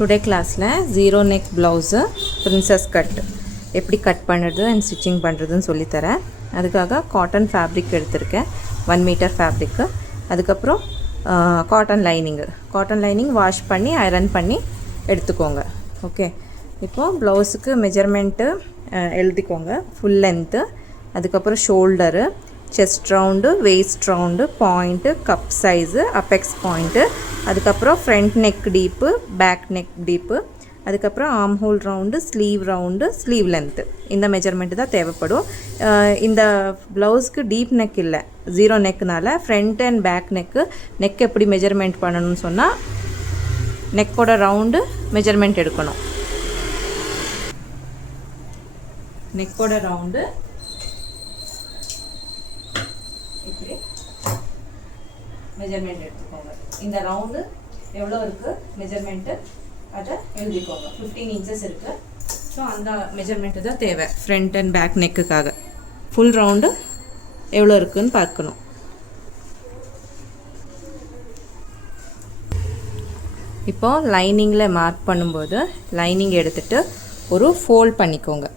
Today கிளாஸில் zero neck blouse princess cut எப்படி cut பண்ணுறது அண்ட் ஸ்டிச்சிங் பண்ணுறதுன்னு சொல்லித்தரேன். அதுக்காக காட்டன் ஃபேப்ரிக் எடுத்திருக்கேன், 1 மீட்டர் ஃபேப்ரிக்கு. அதுக்கப்புறம் காட்டன் லைனிங் வாஷ் பண்ணி ஐரன் பண்ணி எடுத்துக்கோங்க. ஓகே, இப்போது ப்ளவுஸுக்கு மெஜர்மெண்ட்டு எழுதிக்கோங்க. ஃபுல் லென்த்து, அதுக்கப்புறம் shoulder, chest round, waste round, point, cup size, apex point, அதுக்கப்புறம் ஃப்ரண்ட் நெக் டீப்பு, பேக் நெக் டீப்பு, அதுக்கப்புறம் armhole round, sleeve length. இந்த மெஜர்மெண்ட்டு தான் தேவைப்படும். இந்த ப்ளவுஸ்க்கு டீப் நெக் இல்லை, zero நெக்குனால front and back neck எப்படி மெஜர்மெண்ட் பண்ணணும்னு சொன்னால் நெக்கோட ரவுண்டு மெஜர்மெண்ட் எடுக்கணும். நெக்கோட ரவுண்டு இப்படி மெஜர்மெண்ட் எடுத்துக்கோங்க. இந்த ரவுண்டு எவ்வளோ இருக்குது மெஜர்மெண்ட்டு அதை எழுதிக்கோங்க. 15 இன்ச்சஸ் இருக்குது. ஸோ அந்த மெஜர்மெண்ட்டு தான் தேவை ஃப்ரண்ட் அண்ட் பேக் நெக்குக்காக. ஃபுல் ரவுண்டு எவ்வளோ இருக்குதுன்னு பார்க்கணும். இப்போது லைனிங்கில் மார்க் பண்ணும்போது லைனிங் எடுத்துகிட்டு ஒரு ஃபோல்ட் பண்ணிக்கோங்க.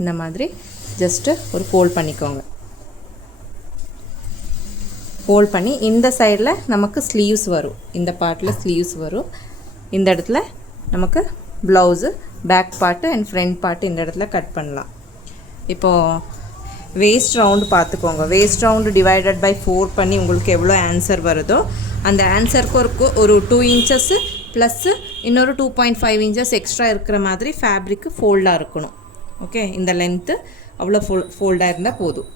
இந்த மாதிரி ஜஸ்ட்டு ஒரு ஃபோல்ட் பண்ணிக்கோங்க. ஃபோல்ட் பண்ணி இந்த சைடில் நமக்கு ஸ்லீவ்ஸ் வரும், இந்த பார்ட்டில் ஸ்லீவ்ஸ் வரும். இந்த இடத்துல நமக்கு blouse back part and front part இந்த இடத்துல கட் பண்ணலாம். இப்போது வேஸ்ட் ரவுண்டு பார்த்துக்கோங்க. வேஸ்ட் ரவுண்டு டிவைடட் பை 4 பண்ணி உங்களுக்கு எவ்வளோ ஆன்சர் வருதோ அந்த ஆன்சருக்கு ஒரு 2 இன்ச்சஸ்ஸு ப்ளஸ்ஸு இன்னொரு 2.5 இன்ச்சஸ் எக்ஸ்ட்ரா இருக்கிற மாதிரி ஃபேப்ரிக்கு ஃபோல்டாக இருக்கணும். ஓகே, இந்த லென்த்து அவ்வளோ ஃபோல்டாக இருந்தால் போதும்.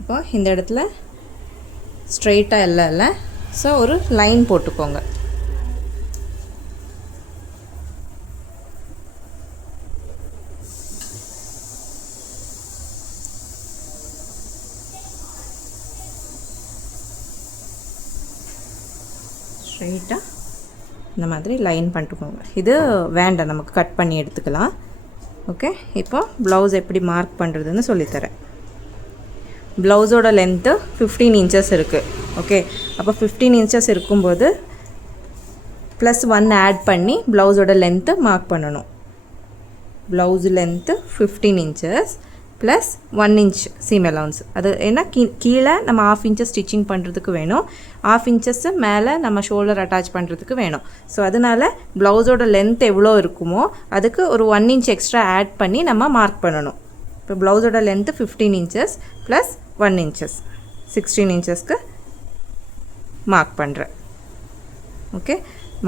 இப்போ இந்த இடத்துல ஸ்ட்ரெயிட்டாக இல்லை, ஸோ ஒரு லைன் போட்டுக்கோங்க. ஸ்ட்ரெயிட்டாக இந்த மாதிரி லைன் பண்ணிட்டுக்கோங்க. இது வேண்டாம், நமக்கு கட் பண்ணி எடுத்துக்கலாம். ஓகே, இப்போ ப்ளவுஸ் எப்படி மார்க் பண்ணுறதுன்னு சொல்லித்தரேன். ப்ளவுஸோட லென்த்து 15 இன்ச்சஸ் இருக்குது. ஓகே, அப்போ 15 இன்ச்சஸ் இருக்கும்போது +1 ஆட் பண்ணி ப்ளவுஸோட லென்த்து மார்க் பண்ணணும். Blouse length 15 inches plus 1 inch seam allowance. அது ஏன்னா கீழே நம்ம 1/2 இன்ச்சஸ் ஸ்டிச்சிங் பண்ணுறதுக்கு வேணும், 1/2 இன்ச்சஸ்ஸு மேலே நம்ம ஷோல்டர் அட்டாச் பண்ணுறதுக்கு வேணும். ஸோ அதனால் ப்ளவுஸோட லென்த் எவ்வளோ இருக்குமோ அதுக்கு ஒரு 1 இன்ச் எக்ஸ்ட்ரா ஆட் பண்ணி நம்ம மார்க் பண்ணணும். இப்போ ப்ளவுஸோட லென்த்து 15 இன்ச்சஸ் ப்ளஸ் 1 இன்ச்சஸ் 16 இன்ச்சஸ்க்கு மார்க் பண்ணுறேன். ஓகே,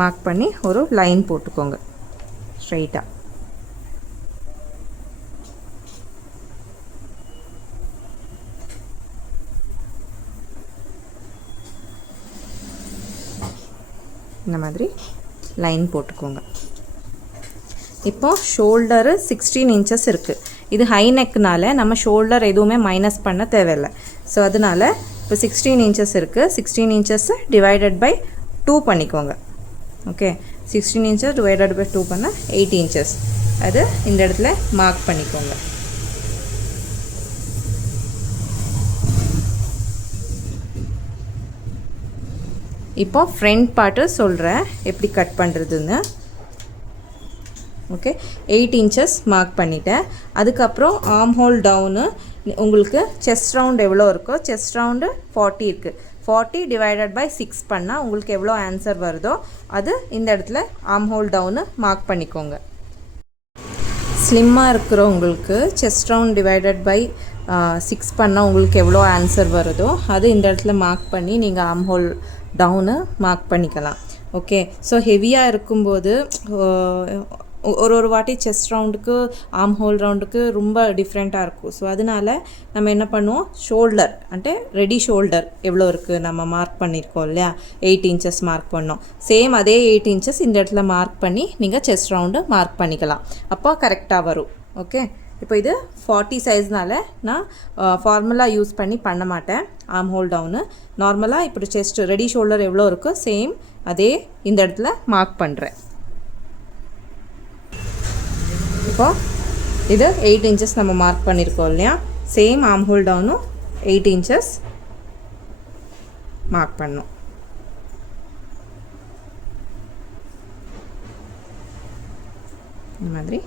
மார்க் பண்ணி ஒரு லைன் போட்டுக்கோங்க ஸ்ட்ரைட்டாக. இந்த மாதிரி லைன் போட்டுக்கோங்க. இப்போது ஷோல்டரு 16 இன்ச்சஸ் இருக்குது. இது ஹை நெக்குனால நம்ம ஷோல்டர் எதுவுமே மைனஸ் பண்ண தேவையில்லை. ஸோ அதனால் இப்போ 16 இன்ச்சஸ் இருக்குது. 16 இன்ச்சஸ்ஸை டிவைடட் பை 2 பண்ணிக்கோங்க. ஓகே, 16 இன்ச்சஸ் டிவைடட் பை 2 பண்ணால் 8 இன்ச்சஸ். அது இந்த இடத்துல மார்க் பண்ணிக்கோங்க. இப்போ ஃப்ரண்ட் பார்ட்டு சொல்கிறேன் எப்படி கட் பண்ணுறதுன்னு. ஓகே, 8 இன்ச்சஸ் மார்க் பண்ணிட்டேன். அதுக்கப்புறம் ஆர்ம் ஹோல் டவுனு உங்களுக்கு செஸ்ட் ரவுண்ட் எவ்வளோ இருக்கோ, செஸ்ட் ரவுண்டு 40 இருக்குது. 40 டிவைடட் பை 6 பண்ணால் உங்களுக்கு எவ்வளோ ஆன்சர் வருதோ அது இந்த இடத்துல ஆர்ம் ஹோல் டவுனு மார்க் பண்ணிக்கோங்க. ஸ்லிம்மாக இருக்கிறவங்களுக்கு செஸ்ட் ரவுண்ட் டிவைடட் பை 6 பண்ணால் உங்களுக்கு எவ்வளோ ஆன்சர் வருதோ அது இந்த இடத்துல மார்க் பண்ணி நீங்கள் ஆர்ம் ஹோல் டவுனு மார்க் பண்ணிக்கலாம். ஓகே, ஸோ ஹெவியாக இருக்கும்போது ஒரு வாட்டி செஸ்ட் ரவுண்டுக்கு ஆர்ம் ஹோல் ரவுண்டுக்கு ரொம்ப டிஃப்ரெண்ட்டாக இருக்கும். ஸோ அதனால் நம்ம என்ன பண்ணுவோம், ஷோல்டர் అంటే ரெடி ஷோல்டர் எவ்வளோ இருக்குது நம்ம மார்க் பண்ணியிருக்கோம் இல்லையா, 8 இன்ச்சஸ் மார்க் பண்ணோம். சேம் அதே 8 இன்ச்சஸ் இந்த இடத்துல மார்க் பண்ணி நீங்கள் செஸ்ட் ரவுண்டு மார்க் பண்ணிக்கலாம். அப்போ கரெக்டாக வரும். ஓகே, இப்போ இது 40 சைஸ்னால் நான் ஃபார்முலா யூஸ் பண்ண மாட்டேன். ஆர்ம் ஹோல் டவுனு நார்மலாக இப்படி செஸ்ட் ரெடி ஷோல்டர் எவ்வளோ இருக்கோ சேம் அதே இந்த இடத்துல மார்க் பண்ணுறேன். இப்போது இது 8 இன்ச்சஸ் நம்ம மார்க் பண்ணியிருக்கோம் இல்லையா, சேம் ஆர்ம் ஹோல் டவுனும் 8 இன்ச்சஸ் மார்க் பண்ணோம். இந்த மாதிரி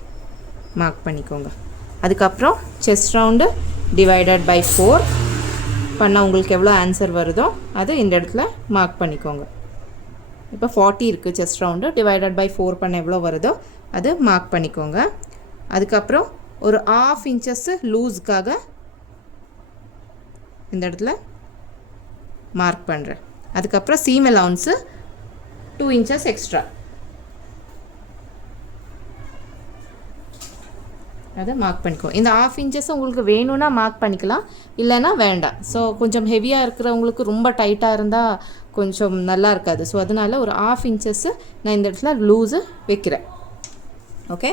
மார்க் பண்ணிக்கோங்க. அதுக்கப்புறம் செஸ்ட் ரவுண்டு டிவைடட் பை 4 பண்ணால் உங்களுக்கு எவ்வளோ ஆன்சர் வருதோ அது இந்த இடத்துல மார்க் பண்ணிக்கோங்க. இப்போ 40 இருக்குது. செஸ்ட் ரவுண்டு டிவைடட் பை 4 பண்ண எவ்வளோ வருதோ அது மார்க் பண்ணிக்கோங்க. அதுக்கப்புறம் ஒரு 1/2 இன்ச்சஸ் லூஸுக்காக இந்த இடத்துல மார்க் பண்ணுறேன். அதுக்கப்புறம் சீம் அலவுன்ஸு 2 இன்ச்சஸ் எக்ஸ்ட்ரா அதை மார்க் பண்ணிக்கோ. இந்த 1/2 இன்ச்சஸ் உங்களுக்கு வேணும்னா மார்க் பண்ணிக்கலாம், இல்லைன்னா வேண்டாம். ஸோ கொஞ்சம் ஹெவியாக இருக்கிறவங்களுக்கு ரொம்ப டைட்டாக இருந்தால் கொஞ்சம் நல்லா இருக்காது. ஸோ அதனால் ஒரு 1/2 இன்ச்சஸ்ஸு நான் இந்த இடத்துல லூஸு வைக்கிறேன். ஓகே,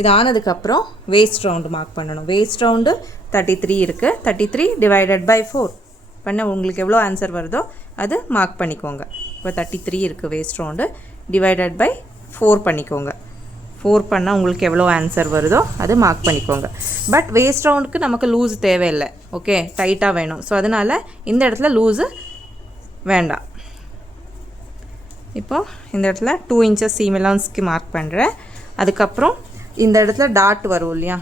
இது ஆனதுக்கப்புறம் வேஸ்ட் ரவுண்டு மார்க் பண்ணணும். வேஸ்ட் ரவுண்டு 33 இருக்குது. 33 டிவைடட் பை 4 பண்ண உங்களுக்கு எவ்வளோ ஆன்சர் வருதோ அது மார்க் பண்ணிக்கோங்க. இப்போ 33 இருக்குது வேஸ்ட் ரவுண்டு, டிவைடட் பை 4 பண்ணிக்கோங்க. 4 பண்ணால் உங்களுக்கு எவ்வளோ ஆன்சர் வருதோ அது மார்க் பண்ணிக்கோங்க. பட் வேஸ்ட் ரவுண்டுக்கு நமக்கு லூஸ் தேவையில்லை. ஓகே, டைட்டாக வேணும். ஸோ அதனால் இந்த இடத்துல லூஸு வேண்டாம். இப்போது இந்த இடத்துல 2 இன்ச்சஸ் சீம் அலவுன்ஸ்க்கு மார்க் பண்ணுறேன். அதுக்கப்புறம் இந்த இடத்துல டாட் வரும் இல்லையா,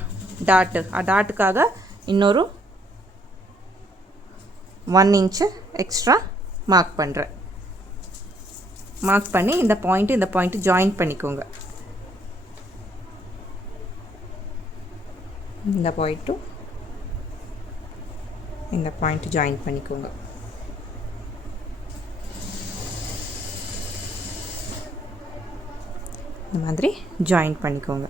டாட்டுக்காக இன்னொரு 1 இன்ச்சு எக்ஸ்ட்ரா மார்க் பண்ணுறேன். மார்க் பண்ணி இந்த பாயிண்ட்டு ஜாயின் பண்ணிக்கோங்க. இந்த பாயிண்ட்டு ஜாயின் பண்ணிக்கோங்க. இந்த மாதிரி ஜாயின் பண்ணிக்கோங்க.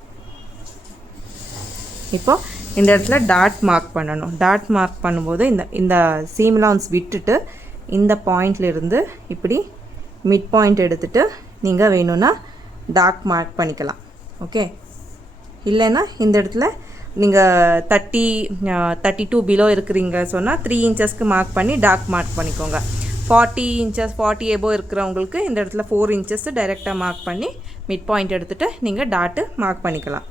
இப்போது இந்த இடத்துல டாட் மார்க் பண்ணணும். டாட் மார்க் பண்ணும்போது இந்த சீம் அலவுன்ஸ் விட்டுட்டு இந்த பாயிண்ட்லேருந்து இப்படி மிட் பாயிண்ட் எடுத்துகிட்டு நீங்கள் வேணும்னா டார்க் மார்க் பண்ணிக்கலாம். ஓகே, இல்லைன்னா இந்த இடத்துல நீங்கள் 32 பிலோ இருக்கிறீங்க சொன்னால் 3 இன்ச்சஸ்க்கு மார்க் பண்ணி டார்க் மார்க் பண்ணிக்கோங்க. 40 இன்ச்சஸ் 40 எபோ இருக்கிறவங்களுக்கு இந்த இடத்துல 4 இன்ச்சஸ் டைரெக்டாக மார்க் பண்ணி மிட் பாயிண்ட் எடுத்துகிட்டு நீங்கள் டாட்டு மார்க் பண்ணிக்கலாம்.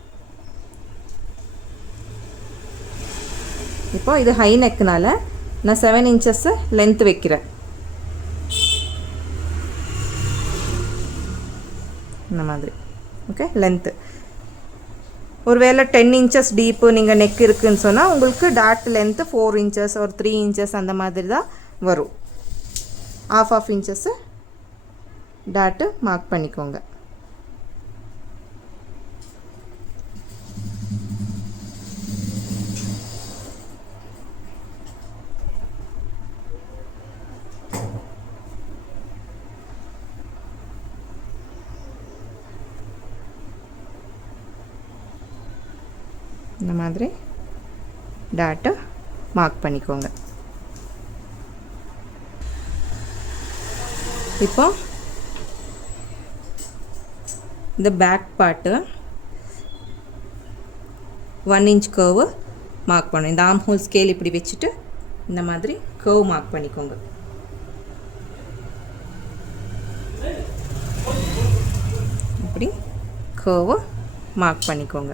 இப்போது இது ஹை நெக்குனால நான் 7 இன்ச்சஸ் லென்த் வைக்கிறேன். இந்த மாதிரி ஓகே லென்த்து. ஒருவேளை 10 இன்ச்சஸ் டீப்பு நீங்கள் நெக் இருக்குதுன்னு சொன்னால் உங்களுக்கு டாட் லென்த்து 4 இன்ச்சஸ் ஒரு 3 இன்ச்சஸ் அந்த மாதிரி தான் வரும். 1/2 இன்ச்சஸ்ஸு டாட்டு மார்க் பண்ணிக்கோங்க. இந்த மாதிரி டாட்டை மார்க் பண்ணிக்கோங்க. இப்போ இந்த back part 1 inch curve mark பண்ணணும். இந்த ஆர்ம் ஹோல் ஸ்கேல் இப்படி வச்சுட்டு இந்த மாதிரி கர்வ் மார்க் பண்ணிக்கோங்க. இப்படி கர்வு மார்க் பண்ணிக்கோங்க.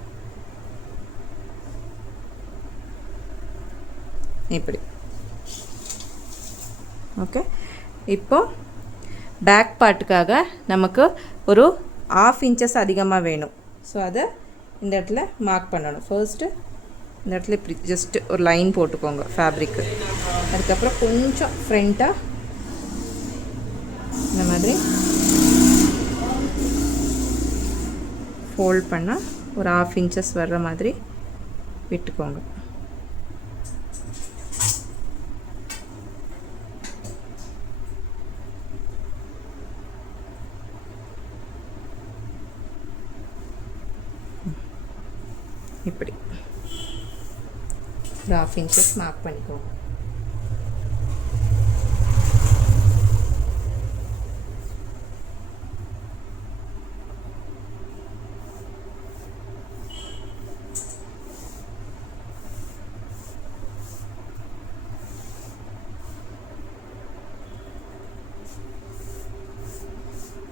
இப்படி ஓகே. இப்போ பேக் பார்ட்டுக்காக நமக்கு ஒரு 1/2 இன்ச்சஸ் அதிகமாக வேணும். ஸோ அதை இந்த இடத்துல மார்க் பண்ணணும். ஃபர்ஸ்ட்டு இந்த இடத்துல இப்படி ஜஸ்ட்டு ஒரு லைன் போட்டுக்கோங்க ஃபேப்ரிக்கு. அதுக்கப்புறம் கொஞ்சம் ஃப்ரண்ட்டாக இந்த மாதிரி ஃபோல்ட் பண்ணால் ஒரு 1/2 இன்ச்சஸ் வர்ற மாதிரி விட்டுக்கோங்க. இப்படி ஒரு 1/2 இன்ச்சஸ் மார்க் பண்ணிக்கோங்க.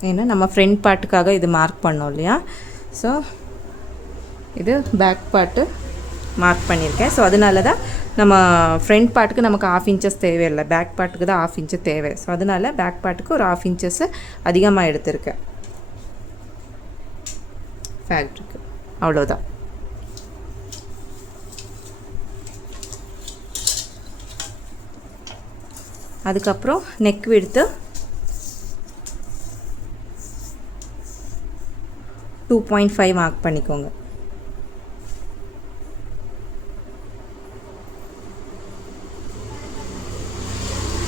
ஏன்னா நம்ம ஃப்ரண்ட் பார்ட்டுக்காக இது மார்க் பண்ணோம் இல்லையா. ஸோ இது பேக் பார்ட்டு மார்க் பண்ணியிருக்கேன். ஸோ அதனால தான் நம்ம ஃப்ரண்ட் பார்ட்டுக்கு நமக்கு 1/2 இன்ச்சஸ் தேவையில்லை, பேக் பார்ட்டுக்கு தான் 1/2 இன்ச்சு தேவை. ஸோ அதனால் பேக் பார்ட்டுக்கு ஒரு 1/2 இன்ச்சஸ் அதிகமாக எடுத்திருக்கேன் ஃபேப்ரிக்கு. அவ்வளோதான். அதுக்கப்புறம் நெக் விட்த்து 2.5 மார்க் பண்ணிக்கோங்க.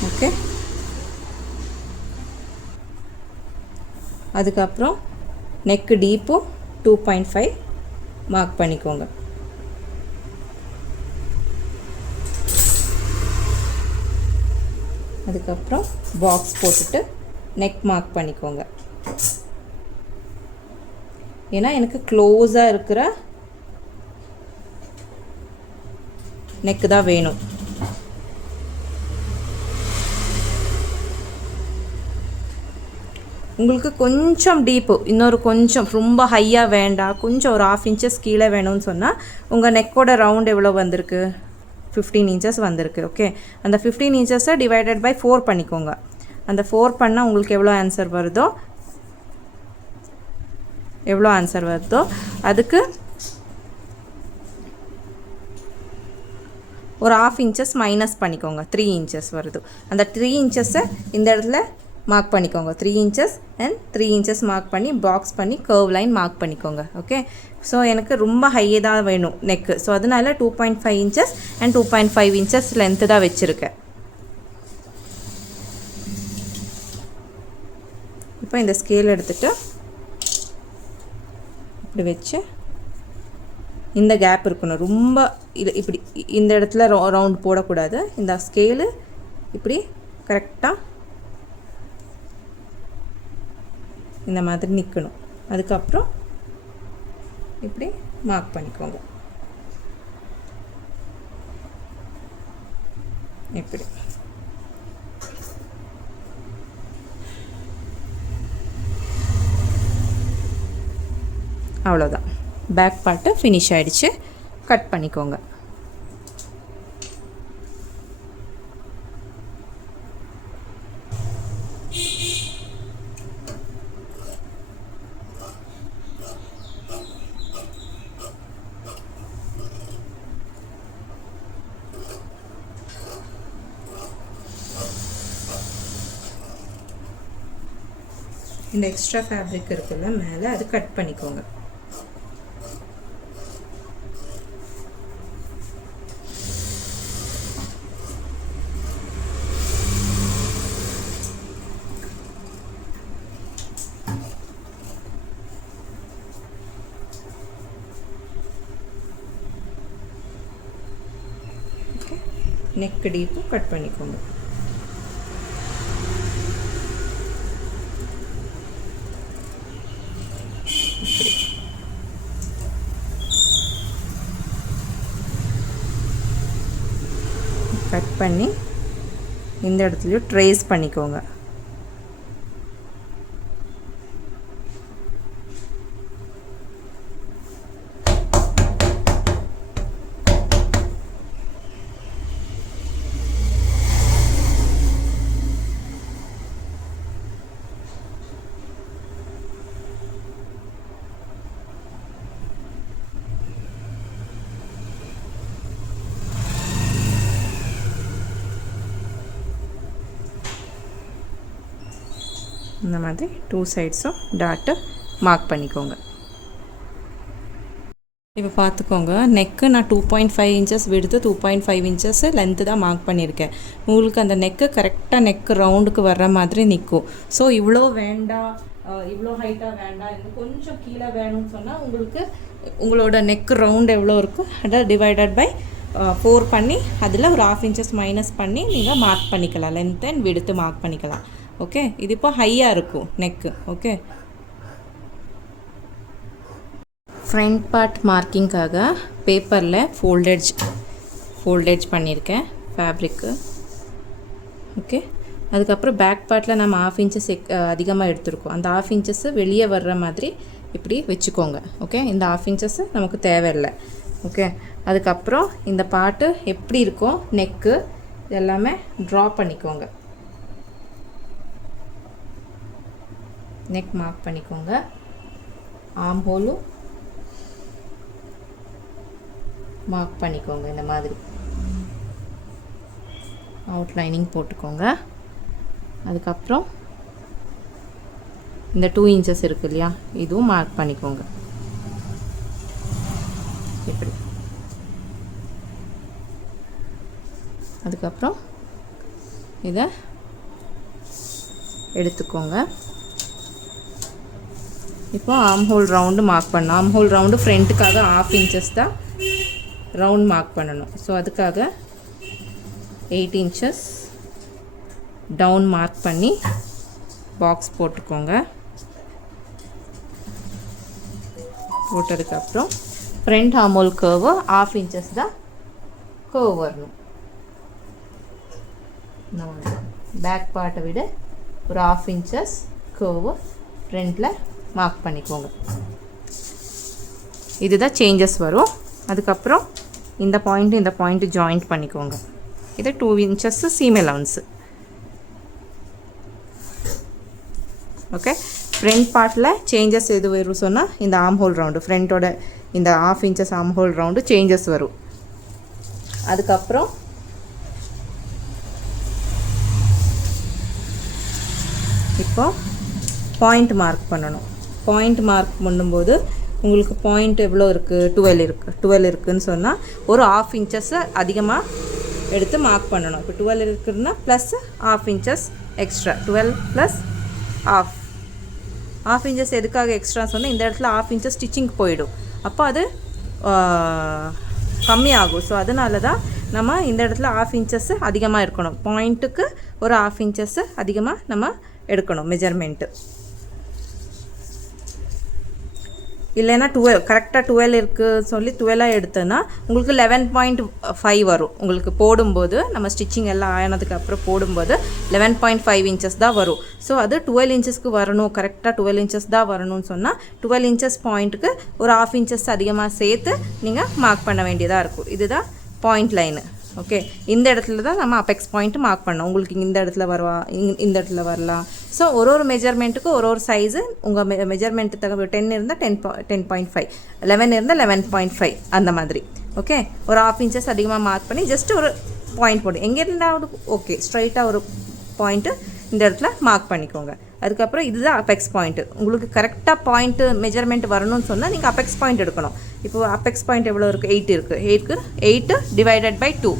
ஓகே, அதுக்கப்புறம் நெக்கு டீப்பும் 2.5 மார்க் பண்ணிக்கோங்க. அதுக்கப்புறம் பாக்ஸ் போட்டுட்டு நெக் மார்க் பண்ணிக்கோங்க. ஏன்னா எனக்கு க்ளோஸாக இருக்கிற நெக்கு தான் வேணும். உங்களுக்கு கொஞ்சம் டீப்பு, இன்னொரு கொஞ்சம் ரொம்ப ஹையாக வேண்டாம், கொஞ்சம் ஒரு 1/2 inches கீழே வேணும்னு சொன்னால் உங்கள் நெக்கோட ரவுண்ட் எவ்வளோ வந்திருக்கு? 15 inches வந்திருக்கு. ஓகே, அந்த 15 inches டிவைடட் பை 4 பண்ணிக்கோங்க. அந்த 4 பண்ணால் உங்களுக்கு எவ்வளோ ஆன்சர் வருதோ அதுக்கு ஒரு 1/2 inches மைனஸ் பண்ணிக்கோங்க. 3 inches வருது. அந்த 3 inches இந்த இடத்துல மார்க் பண்ணிக்கோங்க. 3 inches அண்ட் 3 inches மார்க் பண்ணி பாக்ஸ் பண்ணி கர்வ் லைன் மார்க் பண்ணிக்கோங்க. ஓகே, ஸோ எனக்கு ரொம்ப ஹையே தான் வேணும் நெக்கு. ஸோ அதனால 2.5 inches அண்ட் 2.5 inches லென்த்து தான் வச்சுருக்கேன். இப்போ இந்த ஸ்கேல் எடுத்துகிட்டு இப்படி வச்சு இந்த கேப் இருக்கணும். ரொம்ப இது இப்படி இந்த இடத்துல ரவுண்ட் போடக்கூடாது. இந்த ஸ்கேலு இப்படி கரெக்டாக இந்த மாதிரி நிற்கணும். அதுக்கப்புறம் இப்படி மார்க் பண்ணிக்கோங்க. இப்படி அவ்வளோதான். பேக் பார்ட்டு ஃபினிஷ் ஆகிடுச்சு. கட் பண்ணிக்கோங்க. இந்த எக்ஸ்ட்ரா ஃபேப்ரிக் இருக்குல்ல மேலே, அது கட் பண்ணிக்கோங்க. நெக் டீப்பு கட் பண்ணிக்கோங்க. கட் பண்ணி இந்த இடத்துலையும் ட்ரேஸ் பண்ணிக்கோங்க. இந்த மாதிரி 2 சைட்ஸும் டாட்டு மார்க் பண்ணிக்கோங்க. இப்போ பார்த்துக்கோங்க, நெக்கு நான் 2.5 inches விடுத்து 2.5 inches லென்த்து தான் மார்க் பண்ணியிருக்கேன். உங்களுக்கு அந்த நெக்கு கரெக்டாக நெக்கு ரவுண்டுக்கு வர்ற மாதிரி நிற்கும். ஸோ இவ்வளோ வேண்டாம், இவ்வளோ ஹைட்டாக வேண்டாம், இது கொஞ்சம் கீழே வேணும்னு சொன்னால் உங்களுக்கு உங்களோட நெக்கு ரவுண்ட் எவ்வளோ இருக்கும் அதை டிவைடட் பை 4 பண்ணி அதில் ஒரு 1/2 inches மைனஸ் பண்ணி நீங்கள் மார்க் பண்ணிக்கலாம். லென்த் அண்ட் விடுத்து மார்க் பண்ணிக்கலாம். ஓகே, இது இப்போ ஹையாக இருக்கும் நெக்கு. ஓகே, ஃப்ரண்ட் பார்ட் மார்க்கிங்காக பேப்பரில் ஃபோல்டேஜ் பண்ணியிருக்கேன் ஃபேப்ரிக்கு. ஓகே, அதுக்கப்புறம் பேக் பார்ட்டில் நம்ம 1/2 inches அதிகமாக எடுத்துருக்கோம். அந்த 1/2 inches வெளியே வர்ற மாதிரி இப்படி வச்சுக்கோங்க. ஓகே, இந்த 1/2 inches நமக்கு தேவையில்லை. ஓகே, அதுக்கப்புறம் இந்த பார்ட்டு எப்படி இருக்கோ நெக்கு இதெல்லாமே ட்ரா பண்ணிக்கோங்க. நெக் மார்க் பண்ணிக்கோங்க. ஆர்ம் ஹோலும் மார்க் பண்ணிக்கோங்க. இந்த மாதிரி அவுட்லைனிங் போட்டுக்கோங்க. அதுக்கப்புறம் இந்த 2 இன்ச்சஸ் இருக்கு இல்லையா, இதுவும் மார்க் பண்ணிக்கோங்க. இப்படி. அதுக்கப்புறம் இதை எடுத்துக்கோங்க. இப்போ ஆர்ம் ஹோல் ரவுண்டு மார்க் பண்ணணும். ஆர்ம் ஹோல் ரவுண்டு ஃப்ரண்ட்டுக்காக 1/2 இன்ச்சஸ் தான் ரவுண்ட் மார்க் பண்ணணும். ஸோ அதுக்காக 8 இன்ச்சஸ் டவுன் மார்க் பண்ணி பாக்ஸ் போட்டுக்கோங்க. போட்டதுக்கப்புறம் front arm whole curve 1/2 inches தான் கர்வ் வரணும். பேக் பார்ட்டை விட ஒரு 1/2 இன்ச்சஸ் கர்வு ஃப்ரண்டில் மார்க் பண்ணிக்கோங்க. இதுதான் சேஞ்சஸ் வரும். அதுக்கப்புறம் இந்த பாயிண்ட்டு ஜாயிண்ட் பண்ணிக்கோங்க. இது 2 inches seam allowance. Okay, front பார்ட்டில் சேஞ்சஸ் எது வரும் சொன்னால் இந்த ஆர்ம் ஹோல் ரவுண்டு, ஃப்ரண்ட்டோட இந்த 1/2 inches arm whole round changes வரும். அதுக்கப்புறம் இப்போ பாயிண்ட் மார்க் பண்ணணும். பாயிண்ட் மார்க் பண்ணும்போது உங்களுக்கு பாயிண்ட் எவ்வளோ இருக்குது, 12 இருக்குதுன்னு சொன்னால் ஒரு 1/2 இன்ச்சஸ் அதிகமாக எடுத்து மார்க் பண்ணணும். இப்போ 12 இருக்குதுன்னா plus 1/2 inches extra, 12 plus 1/2 inches எதுக்காக எக்ஸ்ட்ரா சொன்னால் இந்த இடத்துல 1/2 இன்ச்சஸ் ஸ்டிச்சிங் போயிடும், அப்போ அது கம்மியாகும். ஸோ அதனால தான் நம்ம இந்த இடத்துல 1/2 இன்ச்சஸ் அதிகமாக இருக்கணும். பாயிண்ட்டுக்கு ஒரு 1/2 இன்ச்சஸ் அதிகமாக நம்ம எடுக்கணும் மெஜர்மெண்ட்டு. இல்லைன்னா 12 கரெக்டாக 12 இருக்குது சொல்லி 12 எடுத்தோன்னா உங்களுக்கு 11.5 வரும். உங்களுக்கு போடும்போது நம்ம ஸ்டிச்சிங் எல்லாம் ஆனதுக்கப்புறம் போடும்போது 11.5 இன்ச்சஸ் தான் வரும். ஸோ அது 12 இன்ச்சஸ்க்கு வரணும், கரெக்டாக 12 இன்ச்சஸ் தான் வரணும்னு சொன்னால் 12 இன்ச்சஸ் பாயிண்ட்டுக்கு ஒரு 1/2 இன்ச்சஸ் அதிகமாக சேர்த்து நீங்கள் மார்க் பண்ண வேண்டியதாக இருக்கும். இதுதான் பாயிண்ட் லைனு. ஓகே, இந்த இடத்துல தான் நம்ம அபெக்ஸ் பாயிண்ட் மார்க் பண்ணோம். உங்களுக்கு இந்த இடத்துல இந்த இடத்துல வரலாம். ஸோ ஒரு மெஜர்மெண்ட்டுக்கு ஒரு சைஸு உங்கள் மெஜர்மெண்ட்டு தகுந்த 10 இருந்தால் 10.5, 11 இருந்தால் 11.5 அந்த மாதிரி. ஓகே, ஒரு 1/2 இன்ச்சஸ் அதிகமாக மார்க் பண்ணி ஜஸ்ட் ஒரு பாயிண்ட் போடும். எங்கே இருந்தால் ஓகே, ஸ்ட்ரைட்டாக ஒரு பாயிண்ட்டு இந்த இடத்துல மார்க் பண்ணிக்கோங்க. அதுக்கப்புறம் இதுதான் அபெக்ஸ் பாயிண்ட்டு. உங்களுக்கு கரெக்டாக பாயிண்ட்டு மெஜர்மெண்ட் வரணும்னு சொன்னால் நீங்கள் அபெக்ஸ் பாயிண்ட் எடுக்கணும். இப்போது அபெக்ஸ் பாயிண்ட் எவ்வளோ இருக்குது, 8 இருக்குது. 8 டிவைடட் பை 2.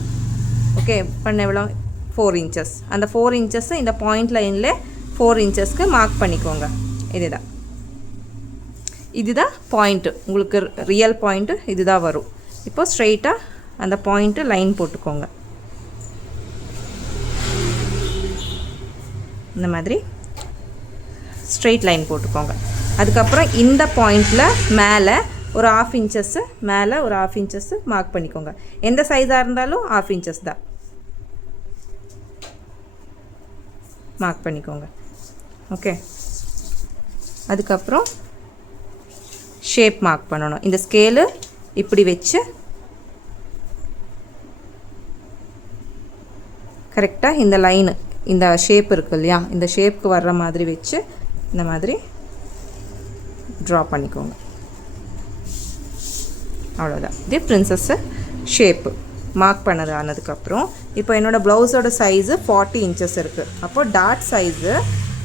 ஓகே, பண்ண எவ்வளோ, 4 இன்ச்சஸ். அந்த 4 இன்ச்சஸ்ஸை இந்த பாயிண்ட் லைனில் 4 இன்ச்சஸ்க்கு மார்க் பண்ணிக்கோங்க. இதுதான் பாயிண்ட்டு. உங்களுக்கு ரியல் பாயிண்ட்டு இதுதான் வரும். இப்போ ஸ்ட்ரெயிட்டாக அந்த பாயிண்ட்டு லைன் போட்டுக்கோங்க. இந்த மாதிரி ஸ்ட்ரெயிட் லைன் போட்டுக்கோங்க. அதுக்கப்புறம் இந்த பாயிண்டில் மேலே ஒரு 1/2 இன்ச்சஸ்ஸு மேலே ஒரு 1/2 இன்ச்சஸ்ஸு மார்க் பண்ணிக்கோங்க. எந்த சைஸாக இருந்தாலும் 1/2 இன்ச்சஸ் தான் மார்க் பண்ணிக்கோங்க. ஓகே, அதுக்கப்புறம் ஷேப் மார்க் பண்ணணும். இந்த ஸ்கேலு இப்படி வச்சு கரெக்டாக இந்த லைனு, இந்த ஷேப் இருக்குது இல்லையா, இந்த ஷேப்புக்கு வர்ற மாதிரி வச்சு இந்த மாதிரி ட்ரா பண்ணிக்கோங்க. அவ்வளோதான். இது பிரின்சஸ்ஸு ஷேப்பு மார்க் பண்ணது ஆனதுக்கப்புறம் இப்போ என்னோடய ப்ளவுஸோட சைஸு 40 இன்ச்சஸ் இருக்குது. அப்போது டாட் சைஸு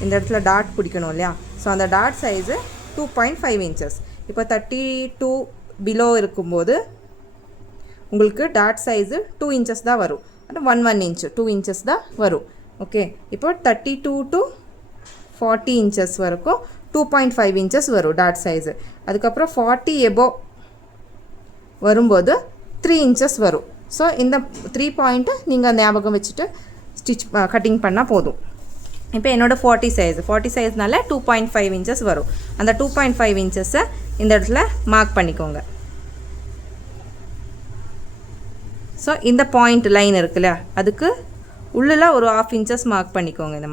இந்த இடத்துல டாட் பிடிக்கணும் இல்லையா, ஸோ அந்த டாட் சைஸு 2.5 இன்ச்சஸ். இப்போ 32 பிலோ இருக்கும்போது உங்களுக்கு டாட் சைஸு 2 இன்ச்சஸ் தான் வரும். அது 1 இன்ச் 2 இன்ச்சஸ் தான் வரும். ஓகே, இப்போ 32 to 40 இன்ச்சஸ் வரைக்கும் 2.5 இன்ச்சஸ் வரும் டாட் சைஸு. அதுக்கப்புறம் 40 எபோவ் வரும்போது 3 இன்ச்சஸ் வரும். ஸோ இந்த 3 பாயிண்ட்டு நீங்கள் ஞாபகம் வச்சுட்டு கட்டிங் பண்ணால் போதும். இப்போ என்னோடய 40 சைஸ்னால 2.5 இன்ச்சஸ் வரும். அந்த 2.5 இன்ச்சஸை இந்த இடத்துல மார்க் பண்ணிக்கோங்க. ஸோ இந்த பாயிண்ட் லைன் இருக்குல்ல, அதுக்கு உள்ளே ஒரு 1/2 இன்ச்சஸ் மார்க் பண்ணிக்கோங்க. இந்த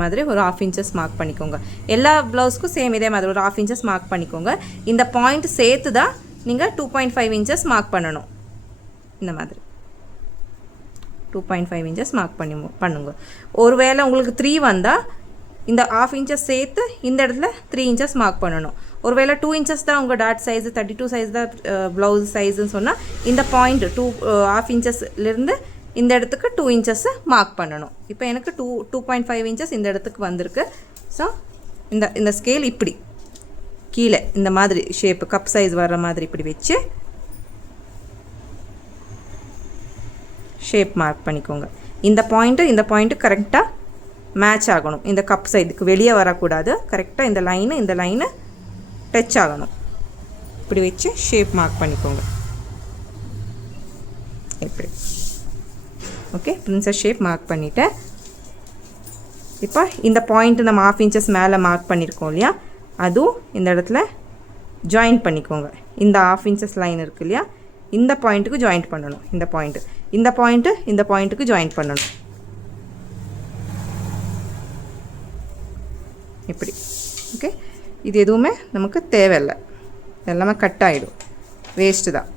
மாதிரி ஒரு 1/2 இன்ச்சஸ் மார்க் பண்ணிக்கோங்க. எல்லா ப்ளவுஸ்க்கும் சேம் இதே மாதிரி ஒரு 1/2 இன்ச்சஸ் மார்க் பண்ணிக்கோங்க. இந்த பாயிண்ட் சேர்த்து தான் நீங்கள் 2.5 இன்ச்சஸ் மார்க் பண்ணணும். இந்த மாதிரி 2.5 இன்ச்சஸ் மார்க் பண்ணுங்க. ஒருவேளை உங்களுக்கு 3 வந்தால் இந்த 1/2 இன்ச்சஸ் சேர்த்து இந்த இடத்துல 3 இன்ச்சஸ் மார்க் பண்ணணும். ஒருவேளை 2 இன்ச்சஸ் தான் உங்கள் டாட் சைஸு 32 சைஸ் தான் ப்ளவுஸ் சைஸுன்னு சொன்னால் இந்த பாயிண்ட் 2.5 இன்ச்சஸ்லேருந்து இந்த இடத்துக்கு 2 இன்ச்சஸ் மார்க் பண்ணணும். இப்போ எனக்கு 2.5 இன்ச்சஸ் இந்த இடத்துக்கு வந்திருக்கு. ஸோ இந்த ஸ்கேல் இப்படி கீழே இந்த மாதிரி ஷேப்பு கப் சைஸ் வர்ற மாதிரி இப்படி வச்சு ஷேப் மார்க் பண்ணிக்கோங்க. இந்த பாயிண்ட்டு கரெக்டாக மேட்ச் ஆகணும். இந்த கப் சைடுக்கு வெளியே வரக்கூடாது. கரெக்டாக இந்த லைனு டச் ஆகணும். இப்படி வச்சு ஷேப் மார்க் பண்ணிக்கோங்க. இப்படி ஓகே, பிரின்சஸ் ஷேப் மார்க் பண்ணிவிட்டேன். இப்போ இந்த பாயிண்ட்டு நம்ம 1/2 இன்ச்சஸ் மேலே மார்க் பண்ணியிருக்கோம் இல்லையா, அதுவும் இந்த இடத்துல ஜாயின் பண்ணிக்கோங்க. இந்த 1/2 இன்ச்சஸ் லைன் இருக்குது இல்லையா, இந்த பாயிண்ட்டுக்கு ஜாயிண்ட் பண்ணணும். இந்த பாயிண்ட்டுக்கு ஜாயின் பண்ணணும். இப்படி ஓகே. இது எதுவுமே நமக்கு தேவையில்லை, எல்லாமே கட் ஆகிடும், வேஸ்ட்டு தான்.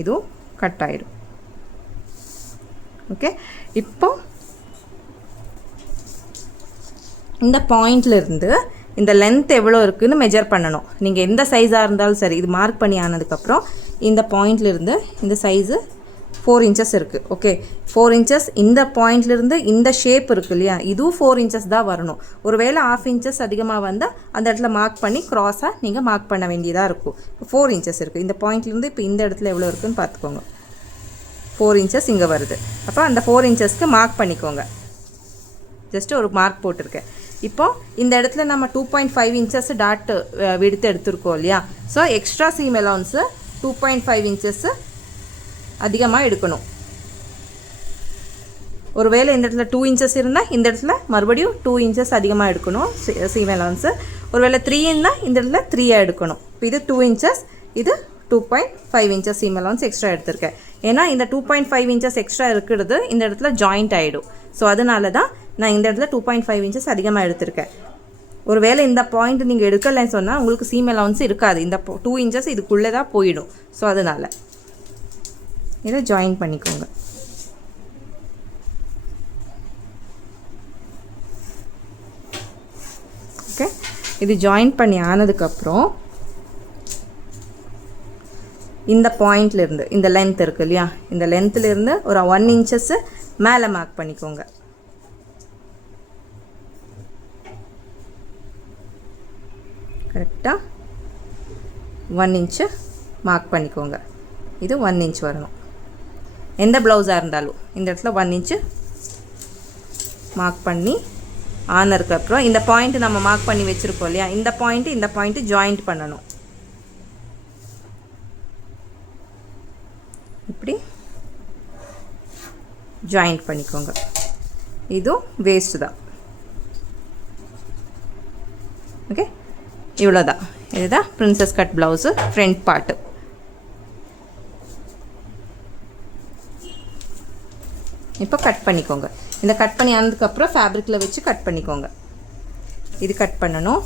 இதுவும் கட் ஆகிடும். ஓகே, இப்போ இந்த பாயிண்ட்லேருந்து இந்த லென்த் எவ்வளோ இருக்குதுன்னு மெஜர் பண்ணணும். நீங்கள் எந்த சைஸாக இருந்தாலும் சரி, இது மார்க் பண்ணி ஆனதுக்கப்புறம் இந்த பாயிண்ட்லேருந்து இந்த சைஸு 4 இன்ச்சஸ் இருக்குது. ஓகே, 4 இன்ச்சஸ் இந்த பாயிண்ட்லேருந்து இந்த ஷேப் இருக்குது இல்லையா, இதுவும் 4 இன்ச்சஸ் தான் வரணும். ஒருவேளை 1/2 இன்ச்சஸ் அதிகமாக வந்தால் அந்த இடத்துல மார்க் பண்ணி க்ராஸாக நீங்கள் மார்க் பண்ண வேண்டியதாக இருக்கும். 4 இன்ச்சஸ் இருக்குது இந்த பாயிண்ட்லேருந்து. இப்போ இந்த இடத்துல எவ்வளோ இருக்குதுன்னு பார்த்துக்கோங்க. 4 இன்ச்சஸ் இங்கே வருது. அப்போ அந்த 4 இன்ச்சஸ்க்கு மார்க் பண்ணிக்கோங்க. ஜஸ்ட்டு ஒரு மார்க் போட்டிருக்கேன். இப்போது இந்த இடத்துல நம்ம 2.5 இன்ச்சஸ் டாட் விடுத்து எடுத்துருக்கோம் இல்லையா, ஸோ எக்ஸ்ட்ரா சீம் அலவுன்ஸு 2.5 இன்ச்சஸ்ஸு அதிகமாக எடுக்கணும். ஒருவேளை இந்த இடத்துல 2 இன்ச்சஸ் இருந்தால் இந்த இடத்துல மறுபடியும் 2 இன்ச்சஸ் அதிகமாக எடுக்கணும் சீம் அலவுன்ஸு. ஒருவேளை 3 இருந்தால் இந்த இடத்துல 3 எடுக்கணும். இப்போ இது 2 இன்ச்சஸ், இது 2.5 இன்ச்சஸ் சீம் அலவுன்ஸ் எக்ஸ்ட்ரா எடுத்திருக்கேன். ஏன்னா இந்த 2.5 இன்ச்சஸ் எக்ஸ்ட்ரா இருக்கிறது இந்த இடத்துல ஜாயிண்ட் ஆகிடும். ஸோ அதனால தான் நான் இந்த இடத்துல 2.5 இன்ச்சஸ் அதிகமாக எடுத்திருக்கேன். ஒருவேளை இந்த பாயிண்ட் நீங்கள் எடுக்கலைன்னு சொன்னால் உங்களுக்கு சீம் அலவுன்ஸ் இருக்காது. இந்த 2 இன்ச்சஸ் இதுக்குள்ளே தான் போயிடும். ஸோ அதனால் இதை ஜாயின் பண்ணிக்கோங்க. ஓகே, இது ஜாயின் பண்ணி ஆனதுக்கப்புறம் இந்த பாயிண்ட்லேருந்து இந்த லென்த் இருக்குது இல்லையா, இந்த லென்த்துலேருந்து ஒரு 1 இன்ச்சஸ்ஸு மேலே மார்க் பண்ணிக்கோங்க. கரெக்டாக 1 இன்ச்சு மார்க் பண்ணிக்கோங்க. இது 1 இன்ச் வரணும். எந்த ப்ளவுஸாக இருந்தாலும் இந்த இடத்துல 1 இன்ச்சு மார்க் பண்ணி ஆனதுக்கப்புறம் இந்த பாயிண்ட்டு நம்ம மார்க் பண்ணி வச்சுருக்கோம் இல்லையா, இந்த பாயிண்ட்டு ஜாயிண்ட் பண்ணணும். இப்படி ஜாயிண்ட் பண்ணிக்கோங்க. இதுவும் வேஸ்ட்டு தான். ஓகே, இவ்வளோதான். இதுதான் princess cut blouse front part. இப்போ கட் பண்ணிக்கோங்க. இந்த கட் பண்ணி ஆனதுக்கப்புறம் ஃபேப்ரிக்கில் வச்சு கட் பண்ணிக்கோங்க. இது கட் பண்ணணும்.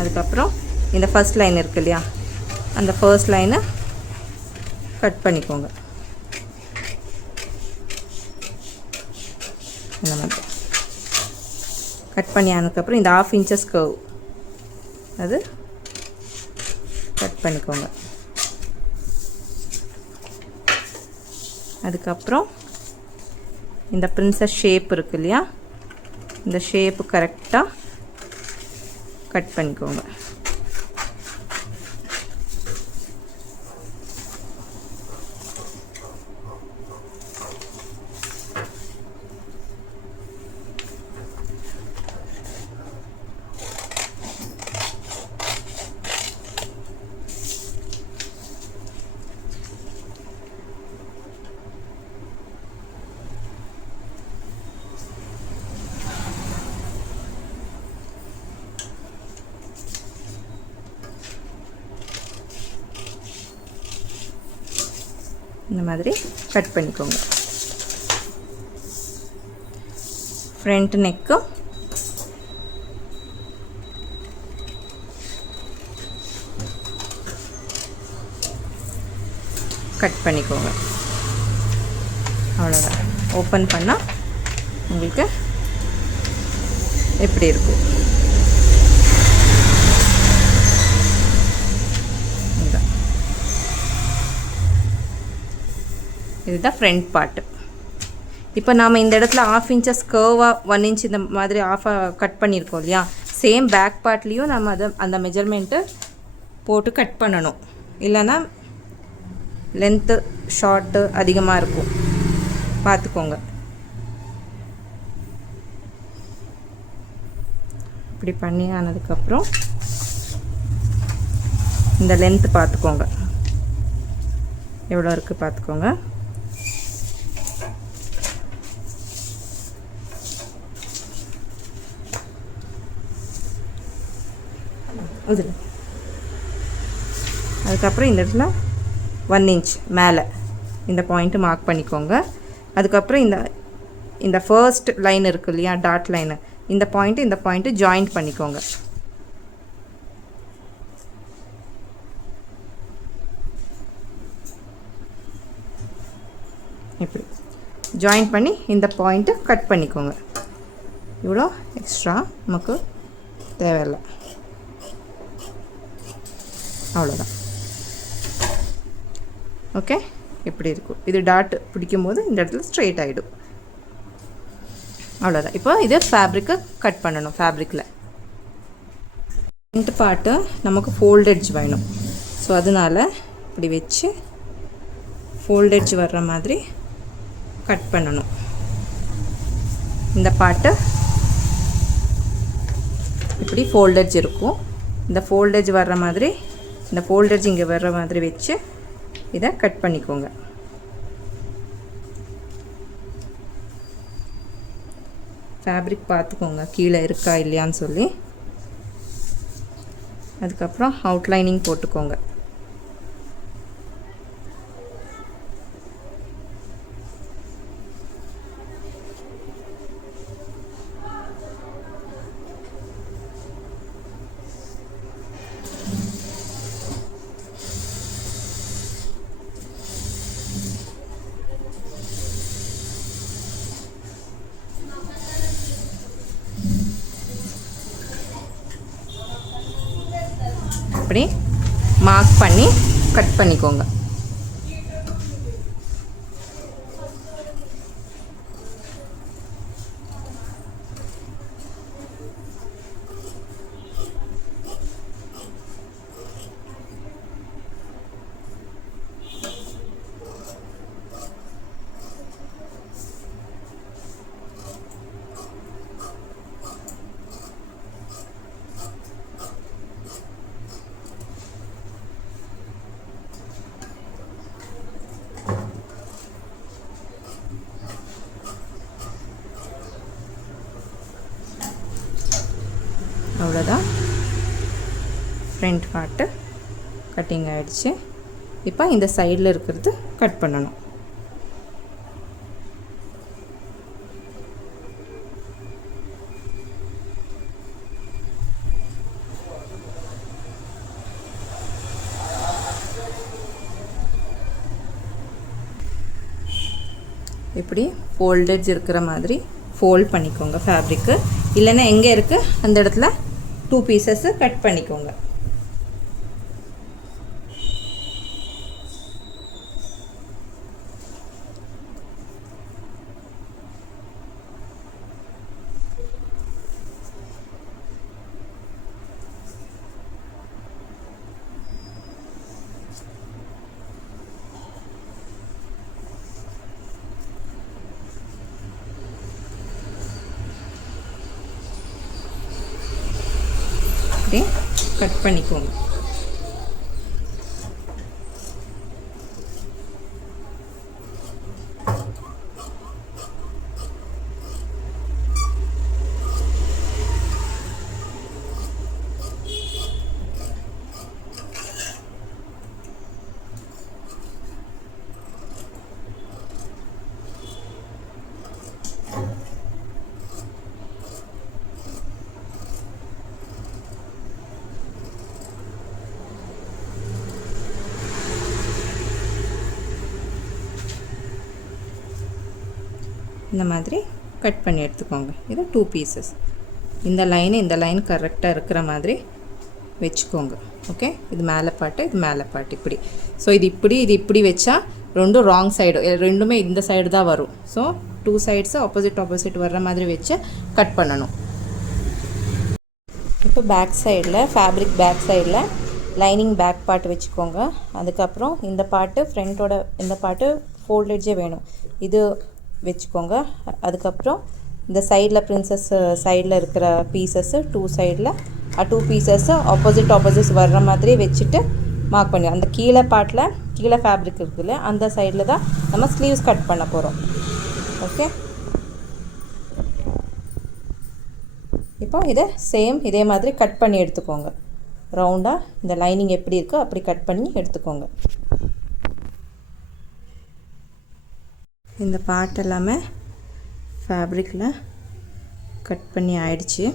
அதுக்கப்புறம் இந்த ஃபர்ஸ்ட் லைன் இருக்குது இல்லையா, அந்த ஃபர்ஸ்ட் லைனை கட் பண்ணிக்கோங்க. இந்த மாதிரி கட் பண்ணி ஆனதுக்கப்புறம் இந்த 1/2 இன்ச்சஸ் கர்வ் அது கட் பண்ணிக்கோங்க. அதுக்கப்புறம் இந்த பிரின்சஸ் ஷேப் இருக்குது இல்லையா, இந்த ஷேப்பு கரெக்டாக கட் பண்ணிக்கோங்க. இந்த மாதிரி கட் பண்ணிக்கோங்க. ஃப்ரண்ட் நெக்கு கட் பண்ணிக்கோங்க. அவ்வளோதான். ஓப்பன் பண்ணால் உங்களுக்கு எப்படி இருக்கும். இதுதான் ஃப்ரண்ட் பார்ட்டு. இப்போ நாம் இந்த இடத்துல 1/2 இன்ச்சஸ் கர்வாக 1 இன்ச் இந்த மாதிரி கட் பண்ணியிருக்கோம் இல்லையா, சேம் பேக் பார்ட்லேயும் நம்ம அந்த மெஜர்மெண்ட்டு போட்டு கட் பண்ணணும். இல்லைன்னா லென்த்து ஷார்ட்டு அதிகமாக இருக்கும், பார்த்துக்கோங்க. இப்படி பண்ணி ஆனதுக்கப்புறம் இந்த லென்த்து பார்த்துக்கோங்க, எவ்வளோ இருக்குது பார்த்துக்கோங்க. அதுக்கப்புறம் இந்த இடத்துல 1 இன்ச் மேலே இந்த பாயிண்ட்டு மார்க் பண்ணிக்கோங்க. அதுக்கப்புறம் இந்த ஃபர்ஸ்ட் லைன் இருக்குது இல்லையா, டாட் லைனு, இந்த பாயிண்ட்டு ஜாயிண்ட் பண்ணிக்கோங்க. இப்படி ஜாயின் பண்ணி இந்த பாயிண்ட்டு கட் பண்ணிக்கோங்க. இவ்வளோ எக்ஸ்ட்ரா நமக்கு தேவையில்லை, அவ்வளோதான். ஓகே, இப்படி இருக்கும். இது டாட் பிடிக்கும்போது இந்த இடத்துல ஸ்ட்ரெயிட் ஆகிடும், அவ்வளோதான். இப்போ இது ஃபேப்ரிக்கை கட் பண்ணணும். ஃபேப்ரிக்கில் ஃப்ரண்ட் பார்ட்டு நமக்கு ஃபோல்டெட்ஜ் வேணும். ஸோ அதனால் இப்படி வச்சு ஃபோல்டெட்ஜ் வர்ற மாதிரி கட் பண்ணணும். இந்த பார்ட்டு இப்படி ஃபோல்டெட்ஜ் இருக்கும். இந்த ஃபோல்டெட்ஜ் வர்ற மாதிரி, இந்த ஃபோல்டெட்ஜ் இங்கே வர்ற மாதிரி வச்சு இதை கட் பண்ணிக்கோங்க. ஃபேப்ரிக் பார்த்துக்கோங்க கீழே இருக்கா இல்லையான்னு சொல்லி. அதுக்கப்புறம் அவுட்லைனிங் போட்டுக்கோங்க. இப்படி மார்க் பண்ணி கட் பண்ணிக்கோங்க. அவ்வளோதான், ஃப்ரண்ட் பார்ட்டு கட்டிங் ஆகிடுச்சு. இப்போ இந்த சைடில் இருக்கிறது கட் பண்ணணும். இப்படி ஃபோல்டேஜ் இருக்கிற மாதிரி ஃபோல்ட் பண்ணிக்கோங்க ஃபேப்ரிக்கு. இல்லைன்னா எங்கே இருக்குது அந்த இடத்துல 2 பீசஸ் கட் பண்ணிக்கோங்க. கட் பண்ணிக்கோங்க. இந்த மாதிரி கட் பண்ணி எடுத்துக்கோங்க. இது 2 பீசஸ். இந்த லைன் கரெக்டாக இருக்கிற மாதிரி வச்சுக்கோங்க. ஓகே, இது மேலே பாட்டு, இது மேலே பாட்டு, இப்படி. ஸோ இது இப்படி வச்சா ரெண்டும் ராங் சைடு, ரெண்டுமே இந்த சைடு தான் வரும். ஸோ 2 சைட்ஸு ஆப்போசிட் வர்ற மாதிரி வச்சு கட் பண்ணணும். இப்போ பேக் சைடில் ஃபேப்ரிக் பேக் சைடில் லைனிங் பேக் பார்ட் வச்சுக்கோங்க. அதுக்கப்புறம் இந்த பார்ட்டு ஃப்ரண்ட்டோட இந்த பார்ட்டு ஃபோல்ட் எட்ஜே வேணும், இது வச்சுக்கோங்க. அதுக்கப்புறம் இந்த சைடில் பிரின்சஸ் சைடில் இருக்கிற பீசஸ்ஸு 2 சைடில் 2 பீசஸ்ஸு ஆப்போசிட் வர்ற மாதிரி வச்சுட்டு மார்க் பண்ணி அந்த கீழே ஃபேப்ரிக் இருக்குதுல்ல அந்த சைடில் தான் நம்ம ஸ்லீவ்ஸ் கட் பண்ண போகிறோம். ஓகே, இப்போ இதை சேம் இதே மாதிரி கட் பண்ணி எடுத்துக்கோங்க. ரவுண்டாக இந்த லைனிங் எப்படி இருக்கோ அப்படி கட் பண்ணி எடுத்துக்கோங்க. இந்த பார்ட் எல்லாமே ஃபேப்ரிக்கில் கட் பண்ணி ஆயிடுச்சு.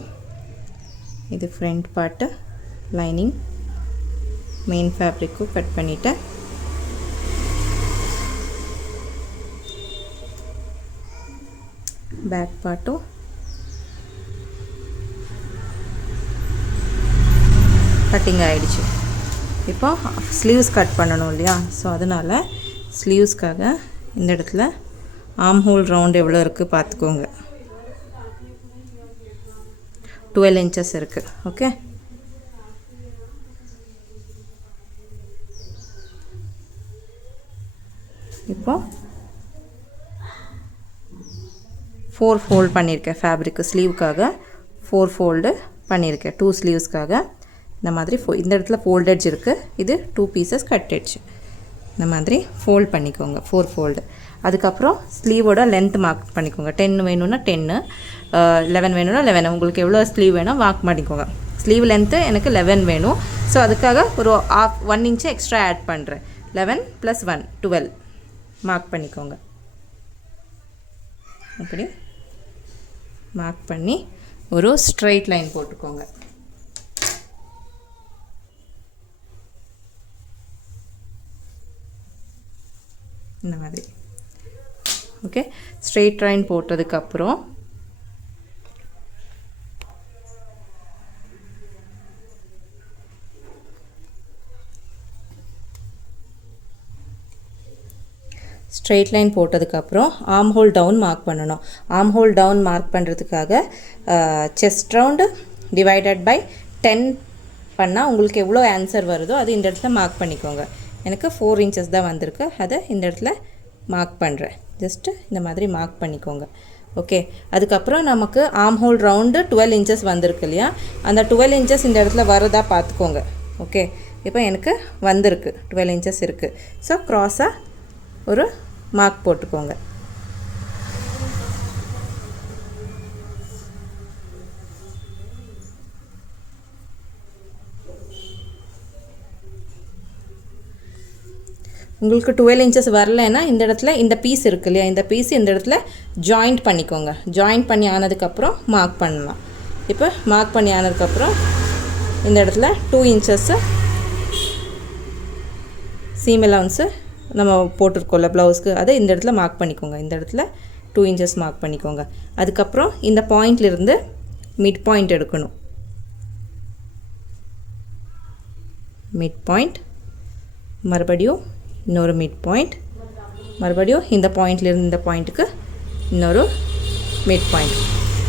இது ஃப்ரண்ட் பார்ட்டு லைனிங், மெயின் ஃபேப்ரிக்கும் கட் பண்ணிவிட்டேன். பேக் பார்ட்டும் கட்டிங் ஆகிடுச்சு. இப்போ ஸ்லீவ்ஸ் கட் பண்ணணும் இல்லையா, ஸோ அதனால் ஸ்லீவ்ஸ்க்காக இந்த இடத்துல ஆர்ம் ஹோல் ரவுண்ட் எவ்வளோ இருக்குது பார்த்துக்கோங்க. 12 inches இருக்குது. ஓகே, இப்போ 4 ஃபோல்ட் பண்ணியிருக்கேன். ஃபேப்ரிக்கு ஸ்லீவுக்காக 4 ஃபோல்டு பண்ணியிருக்கேன். 2 ஸ்லீவ்ஸ்க்காக இந்த மாதிரி இந்த இடத்துல ஃபோல்டட்ஸ் இருக்குது. இது 2 பீசஸ் கட்டட்ஸ். இந்த மாதிரி ஃபோல்ட் பண்ணிக்கோங்க, 4 ஃபோல்டு. அதுக்கப்புறம் ஸ்லீவோட லென்த் மார்க் பண்ணிக்கோங்க. 10 வேணும்னா 10, 11 வேணும்னா 11. உங்களுக்கு எவ்வளோ ஸ்லீவ் வேணும் மார்க் பண்ணிக்கோங்க. ஸ்லீவ் லென்த்து எனக்கு 11 வேணும். ஸோ அதுக்காக ஒரு 1 inch எக்ஸ்ட்ரா ஆட் பண்ணுறேன். 11 + 1 12 மார்க் பண்ணிக்கோங்க. அப்படி மார்க் பண்ணி ஒரு ஸ்ட்ரைட் லைன் போட்டுக்கோங்க. இந்த மாதிரி. ஓகே, ஸ்ட்ரெயிட் லைன் போட்டதுக்கப்புறம் ஸ்ட்ரெயிட் லைன் போட்டதுக்கப்புறம் ஆர்ம் ஹோல் டவுன் மார்க் பண்ணணும். ஆர்ம் ஹோல் டவுன் மார்க் பண்ணுறதுக்காக செஸ்ட் ரவுண்டு டிவைடட் பை 10 பண்ணால் உங்களுக்கு எவ்வளோ ஆன்சர் வருதோ அது இந்த இடத்துல மார்க் பண்ணிக்கோங்க. எனக்கு 4 inches தான் வந்திருக்கு, அதை இந்த இடத்துல மார்க் பண்ணுறேன். ஜஸ்ட்டு இந்த மாதிரி மார்க் பண்ணிக்கோங்க. ஓகே, அதுக்கப்புறம் நமக்கு ஆர்ம் ஹோல் ரவுண்டு 12 inches வந்திருக்கு இல்லையா, அந்த 12 inches இந்த இடத்துல வரதா பார்த்துக்கோங்க. ஓகே, இப்போ எனக்கு வந்திருக்கு 12 inches இருக்குது. ஸோ க்ராஸாக ஒரு மார்க் போட்டுக்கோங்க. உங்களுக்கு 12 inches வரலைன்னா இந்த இடத்துல இந்த பீஸ் இருக்கு இல்லையா, இந்த பீஸ் இந்த இடத்துல ஜாயிண்ட் பண்ணிக்கோங்க. ஜாயிண்ட் பண்ணி ஆனதுக்கப்புறம் மார்க் பண்ணலாம். இப்போ மார்க் பண்ணி ஆனதுக்கப்புறம் இந்த இடத்துல 2 inches சீம் அலவுன்ஸு நம்ம போட்டிருக்கோம்ல ப்ளவுஸ்க்கு, அதை இந்த இடத்துல மார்க் பண்ணிக்கோங்க. இந்த இடத்துல 2 inches மார்க் பண்ணிக்கோங்க. அதுக்கப்புறம் இந்த பாயிண்ட்லேருந்து மிட் பாயிண்ட் எடுக்கணும். மிட் பாயிண்ட், மறுபடியும் இன்னொரு மிட் பாயிண்ட், மறுபடியும் இந்த பாயிண்ட்லேருந்து இந்த பாயிண்ட்டுக்கு இன்னொரு மிட் பாயிண்ட்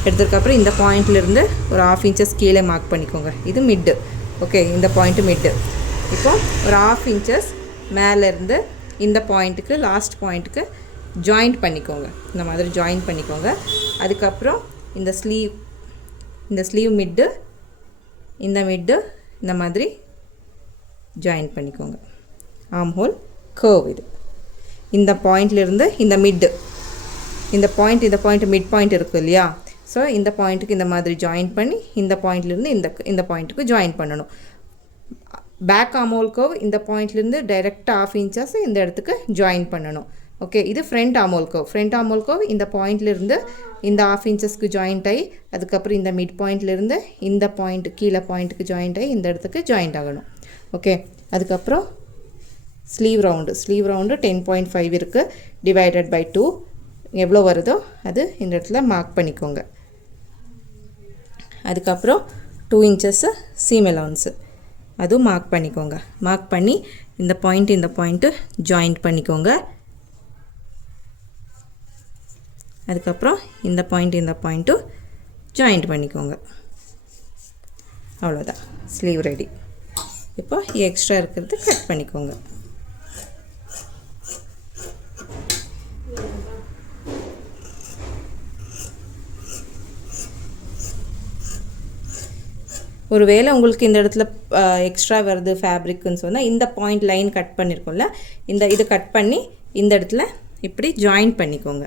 எடுத்ததுக்கப்புறம் இந்த பாயிண்ட்லேருந்து ஒரு 1/2 inches கீழே மார்க் பண்ணிக்கோங்க. இது மிட்டு. ஓகே, இந்த பாயிண்ட்டு மிட்டு. இப்போ ஒரு 1/2 inches மேலேருந்து இந்த பாயிண்ட்டுக்கு லாஸ்ட் பாயிண்ட்டுக்கு ஜாயிண்ட் பண்ணிக்கோங்க. இந்த மாதிரி ஜாயின் பண்ணிக்கோங்க. அதுக்கப்புறம் இந்த ஸ்லீவ் மிட்டு, இந்த மிட்டு இந்த மாதிரி ஜாயின் பண்ணிக்கோங்க. ஆர்ம் ஹோல் கர்வ் இது. இந்த பாயிண்ட்லேருந்து இந்த மிட்டு, இந்த பாயிண்ட் மிட் பாயிண்ட் இருக்குது இல்லையா, ஸோ இந்த பாயிண்ட்டுக்கு இந்த மாதிரி ஜாயின் பண்ணி இந்த பாயிண்ட்லேருந்து இந்த பாயிண்ட்டுக்கு ஜாயின் பண்ணணும். பேக் ஆர்ம் ஹோல் கர்வ் இந்த பாயிண்ட்லேருந்து டைரெக்டாக 1/2 inches இந்த இடத்துக்கு ஜாயின் பண்ணணும். ஓகே, இது front arm whole curve. Front arm whole curve இந்த பாயிண்ட்லேருந்து இந்த 1/2 inchesக்கு ஜாயிண்ட் ஆகி, அதுக்கப்புறம் இந்த மிட் பாயிண்ட்லேருந்து இந்த பாயிண்ட் கீழே பாயிண்ட்டுக்கு ஜாயிண்ட் ஆகி இந்த இடத்துக்கு ஜாயிண்ட் ஆகணும். ஓகே, அதுக்கப்புறம் ஸ்லீவ் ரவுண்டு 10.5 இருக்குது. டிவைடட் பை 2 எவ்வளோ வருதோ அது இந்த இடத்துல மார்க் பண்ணிக்கோங்க. அதுக்கப்புறம் 2 inches சீம் அலவுன்ஸு அதுவும் மார்க் பண்ணிக்கோங்க. மார்க் பண்ணி இந்த பாயிண்ட்டு ஜாயிண்ட் பண்ணிக்கோங்க. அதுக்கப்புறம் இந்த பாயிண்ட்டும் ஜாயிண்ட் பண்ணிக்கோங்க. அவ்வளோதான், ஸ்லீவ் ரெடி. இப்போ எக்ஸ்ட்ரா இருக்கிறது கட் பண்ணிக்கோங்க. ஒருவேளை உங்களுக்கு இந்த இடத்துல எக்ஸ்ட்ரா வருது ஃபேப்ரிக்குன்னு சொன்னால் இந்த பாயிண்ட் லைன் கட் பண்ணியிருக்கோம்ல, இது கட் பண்ணி இந்த இடத்துல இப்படி ஜாயின் பண்ணிக்கோங்க.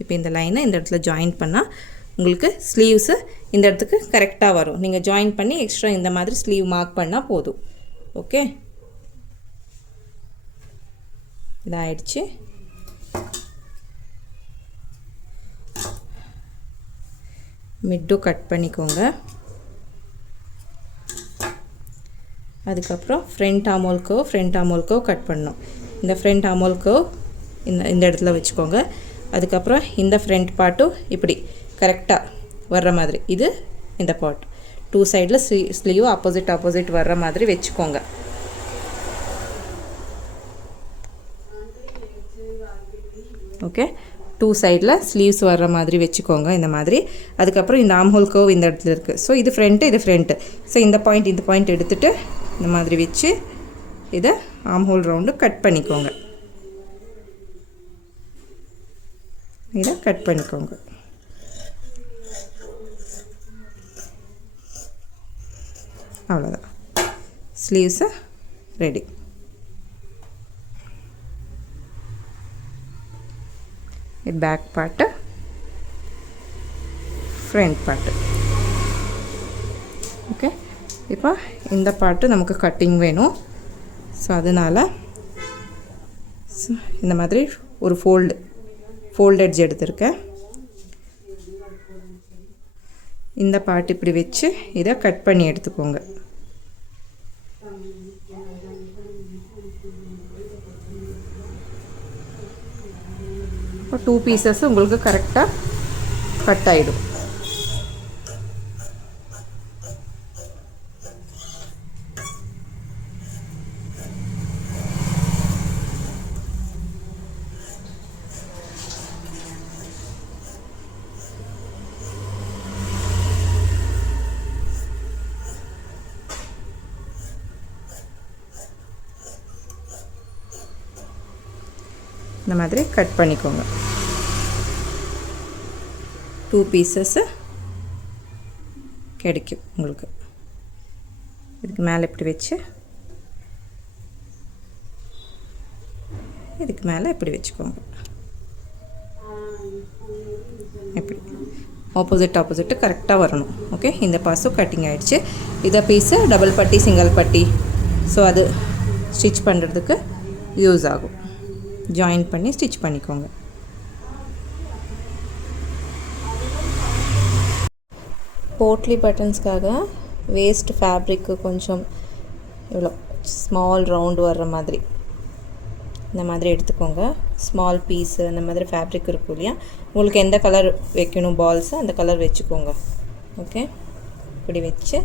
இப்போ இந்த லைனை இந்த இடத்துல ஜாயின் பண்ணால் உங்களுக்கு ஸ்லீவ்ஸு இந்த இடத்துக்கு கரெக்டாக வரும். நீங்கள் ஜாயின் பண்ணி எக்ஸ்ட்ரா இந்த மாதிரி ஸ்லீவ் மார்க் பண்ணால் போதும். ஓகே, இதாகிடுச்சு. மிட்டும் கட் பண்ணிக்கோங்க. அதுக்கப்புறம் ஃப்ரண்ட் ஆர்மோல் கர்வ் கட் பண்ணணும். இந்த ஃப்ரண்ட் ஆர்மோல் கர்வ் இந்த இடத்துல வச்சுக்கோங்க. அதுக்கப்புறம் இந்த ஃப்ரண்ட் பார்ட்டும் இப்படி கரெக்டாக வர்ற மாதிரி, இது இந்த பார்ட் 2 சைடில் ஸ்லீவ் ஆப்போசிட் வர்ற மாதிரி வச்சுக்கோங்க. ஓகே, 2 சைடில் ஸ்லீவ்ஸ் வர்ற மாதிரி வச்சுக்கோங்க இந்த மாதிரி. அதுக்கப்புறம் இந்த ஆர்ம்ஹோல் கர்வ் இந்த இடத்துல இருக்குது. ஸோ இது ஃப்ரண்ட்டு. ஸோ இந்த பாயிண்ட் எடுத்துகிட்டு இந்த மாதிரி வச்சு இதை ஆர்ம்ஹோல் ரவுண்டு கட் பண்ணிக்கோங்க. இதை கட் பண்ணிக்கோங்க. அவ்வளோதான், sleeves ready. Back part, front part. Okay, இப்போ இந்த பார்ட்டு நமக்கு கட்டிங் வேணும். ஸோ அதனால் இந்த மாதிரி ஒரு ஃபோல்ட் எட்ஜ் எடுத்திருக்கேன். இந்த பார்ட் இப்படி வச்சு இதை கட் பண்ணி எடுத்துக்கோங்க. இப்போ 2 பீசஸ் உங்களுக்கு கரெக்டாக கட் ஆகிடும். இந்த மாதிரி கட் பண்ணிக்கோங்க. 2 பீசஸ்ஸு கிடைக்கும் உங்களுக்கு. இதுக்கு மேலே இப்படி வச்சு இதுக்கு மேலே இப்படி வச்சுக்கோங்க. இப்படி ஆப்போசிட்டு கரெக்டாக வரணும். ஓகே, இந்த பாஸும் கட்டிங் ஆகிடுச்சு. இதை பீஸு டபுள் பட்டி சிங்கிள் பட்டி, ஸோ அது ஸ்டிச் பண்ணுறதுக்கு யூஸ் ஆகும். ஜாயின் பண்ணி ஸ்டிச் பண்ணிக்கோங்க. போட்லி பட்டன்ஸ்க்காக வேஸ்ட் ஃபேப்ரிக்கு கொஞ்சம் இவ்வளோ ஸ்மால் ரவுண்டு வர்ற மாதிரி இந்த மாதிரி எடுத்துக்கோங்க. ஸ்மால் பீஸு அந்த மாதிரி ஃபேப்ரிக் இருக்கும் இல்லையா, உங்களுக்கு எந்த கலர் வைக்கணும் பால்ஸு அந்த கலர் வச்சுக்கோங்க. ஓகே, இப்படி வச்சு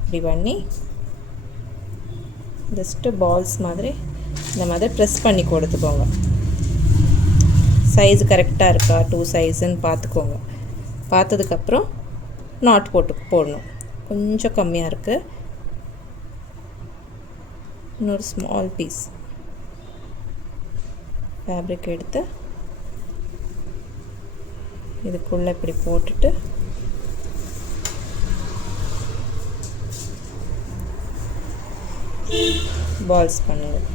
இப்படி பண்ணி ஜஸ்ட்டு பால்ஸ் மாதிரி இந்த மாதிரி ப்ரெஸ் பண்ணி கொடுத்துக்கோங்க. சைஸ் கரெக்டாக இருக்கா 2 சைஸுன்னு பார்த்துக்கோங்க. பார்த்ததுக்கப்புறம் நாட் போடணும். கொஞ்சம் கம்மியாக இருக்குது. இன்னொரு ஸ்மால் பீஸ் ஃபேப்ரிக் எடுத்து இதுக்குள்ளே இப்படி போட்டுட்டு பால்ஸ் பண்ணுங்கள்.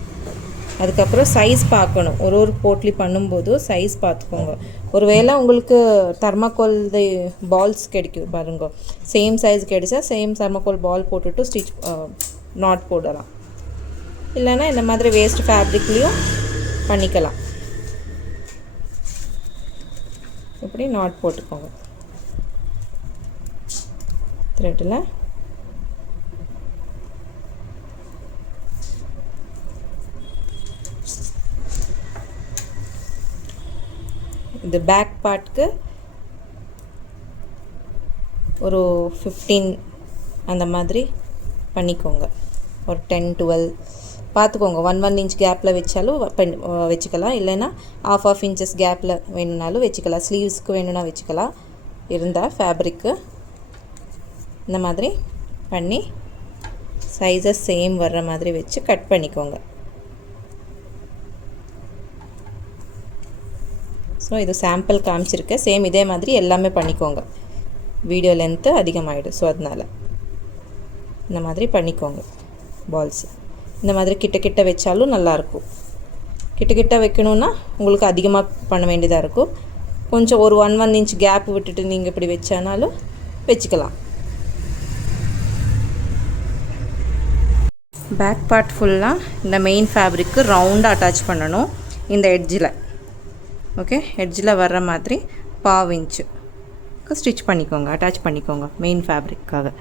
அதுக்கப்புறம் சைஸ் பார்க்கணும். ஒரு போட்லி பண்ணும்போது சைஸ் பார்த்துக்கோங்க. ஒருவேளை உங்களுக்கு தர்மாக்கோல் பால்ஸ் கிடைக்கும் பாருங்க, சேம் சைஸ் கிடைச்சா சேம் தர்மாக்கோல் பால் போட்டுட்டு ஸ்டிச் நாட் போடலாம். இல்லைன்னா இந்த மாதிரி வேஸ்ட் ஃபேப்ரிக்லேயும் பண்ணிக்கலாம். இப்படி நாட் போட்டுக்கோங்க த்ரெட்டில். இந்த பேக் பார்ட்க்கு ஒரு 15 அந்த மாதிரி பண்ணிக்கோங்க. ஒரு 10-12 பார்த்துக்கோங்க. 1 இன்ச் கேப்பில் வச்சாலும் வச்சுக்கலாம், இல்லைன்னா ஆஃப் இன்ச்சஸ் கேப்பில் வேணும்னாலும் வச்சுக்கலாம். ஸ்லீவ்ஸ்க்கு வேணும்னா வச்சுக்கலாம். இருந்தால் ஃபேப்ரிக்கு இந்த மாதிரி பண்ணி சைஸஸ் சேம் வர்ற மாதிரி வச்சு கட் பண்ணிக்கோங்க. ஸோ இது சாம்பிள் காமிச்சிருக்கேன். சேம் இதே மாதிரி எல்லாமே பண்ணிக்கோங்க. Video length அதிகமாகிடும். ஸோ அதனால் இந்த மாதிரி பண்ணிக்கோங்க. பால்ஸ் இந்த மாதிரி கிட்ட கிட்ட வச்சாலும் நல்லாயிருக்கும். கிட்ட கிட்ட வைக்கணுன்னா உங்களுக்கு அதிகமாக பண்ண வேண்டியதாக இருக்கும். கொஞ்சம் ஒரு 1 இன்ச் கேப் விட்டுட்டு நீங்கள் இப்படி வச்சானாலும் வச்சுக்கலாம். பேக் பார்ட் ஃபுல்லாக இந்த மெயின் ஃபேப்ரிக்கு ரவுண்டாக அட்டாச் பண்ணணும். இந்த எட்ஜில் ஓகே, எட்ஜில் வர்ற மாதிரி 1/4 இன்ச்சுக்கு ஸ்டிச் பண்ணிக்கோங்க, அட்டாச் பண்ணிக்கோங்க மெயின் ஃபேப்ரிக்காக.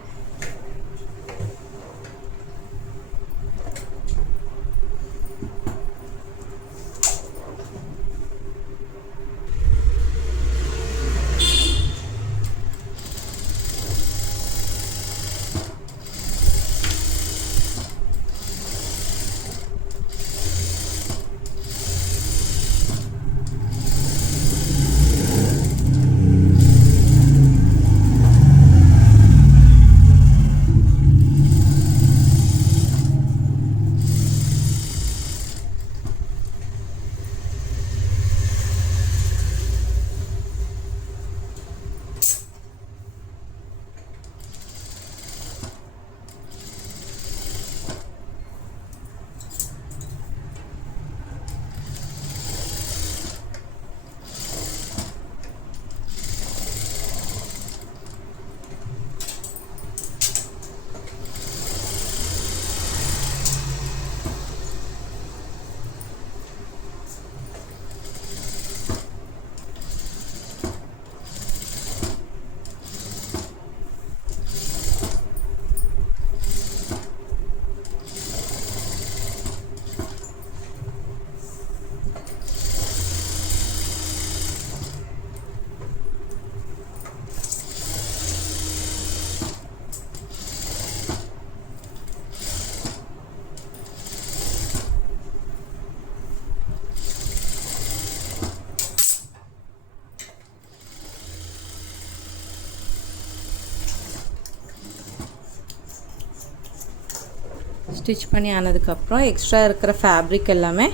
ஸ்டிச் பண்ணி ஆனதுக்கப்புறம் எக்ஸ்ட்ரா இருக்கிற ஃபேப்ரிக் எல்லாமே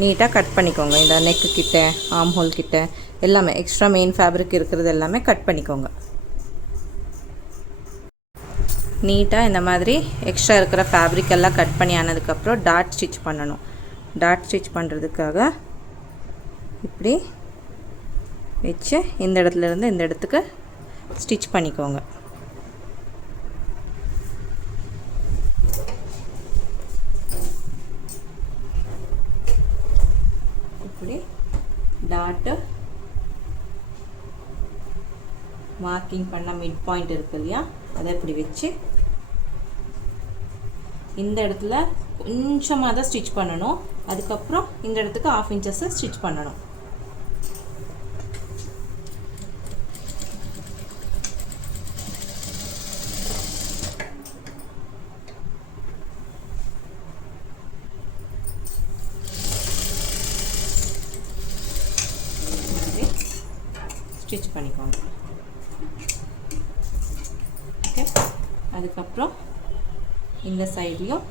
நீட்டாக கட் பண்ணிக்கோங்க. இந்த நெக்கு கிட்ட, ஆர்ம் ஹோல் கிட்ட எல்லாமே எக்ஸ்ட்ரா மெயின் ஃபேப்ரிக் இருக்கிறது எல்லாமே கட் பண்ணிக்கோங்க. நீட்டாக இந்த மாதிரி எக்ஸ்ட்ரா இருக்கிற ஃபேப்ரிக் எல்லாம் கட் பண்ணி ஆனதுக்கப்புறம் டாட் ஸ்டிச் பண்ணணும். டாட் ஸ்டிச் பண்ணுறதுக்காக இப்படி வச்சு இந்த இடத்துலேருந்து இந்த இடத்துக்கு ஸ்டிச் பண்ணிக்கோங்க. இப்படி டாட்டு மார்க்கிங் பண்ண மிட் பாயிண்ட் இருக்கு இல்லையா, அதை இப்படி வச்சு இந்த இடத்துல கொஞ்சமாக தான் ஸ்டிச் பண்ணணும். அதுக்கப்புறம் இந்த இடத்துக்கு 1/2 இன்ச்சஸ் ஸ்டிச் பண்ணணும். ஸ்டிச் பண்ணிக்கோங்க. ஓகே, அதுக்கப்புறம் இந்த சைட்லையும்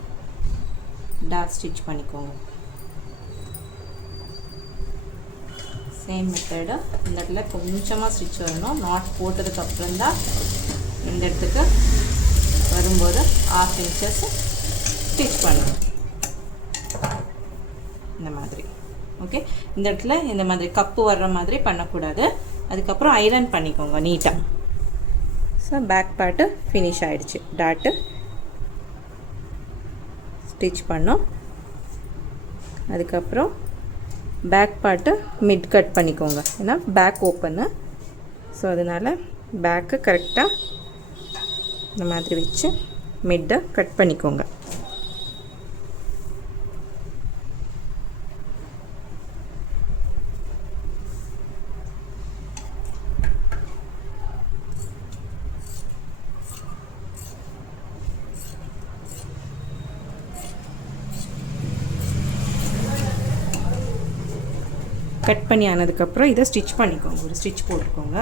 டாட் ஸ்டிச் பண்ணிக்கோங்க. Same method. இந்த இடத்துல கொஞ்சமாக ஸ்டிச் வரணும். நாட் போட்டதுக்கப்புறம் தான் இந்த இடத்துக்கு வரும்போது 1/2 இன்ச்சஸ் ஸ்டிச் பண்ணணும். இந்த மாதிரி ஓகே. இந்த இடத்துல இந்த மாதிரி கப்பு வர்ற மாதிரி பண்ணக்கூடாது. அதுக்கப்புறம் ஐரன் பண்ணிக்கோங்க நீட்டாக. ஸோ பேக் பார்ட்டு ஃபினிஷ் ஆகிடுச்சு. டாட்டு ஸ்டிச் பண்ணோம். அதுக்கப்புறம் பேக் பார்ட்டு மிட் கட் பண்ணிக்கோங்க. ஏன்னா பேக் ஓப்பனு. ஸோ அதனால் பேக்கு கரெக்டாக இந்த மாதிரி வச்சு மிட்டை கட் பண்ணிக்கோங்க. கட் பண்ணி ஆனதுக்கப்புறம் இதை ஸ்டிச் பண்ணிக்கோங்க. ஒரு ஸ்டிச் போட்டுக்கோங்க.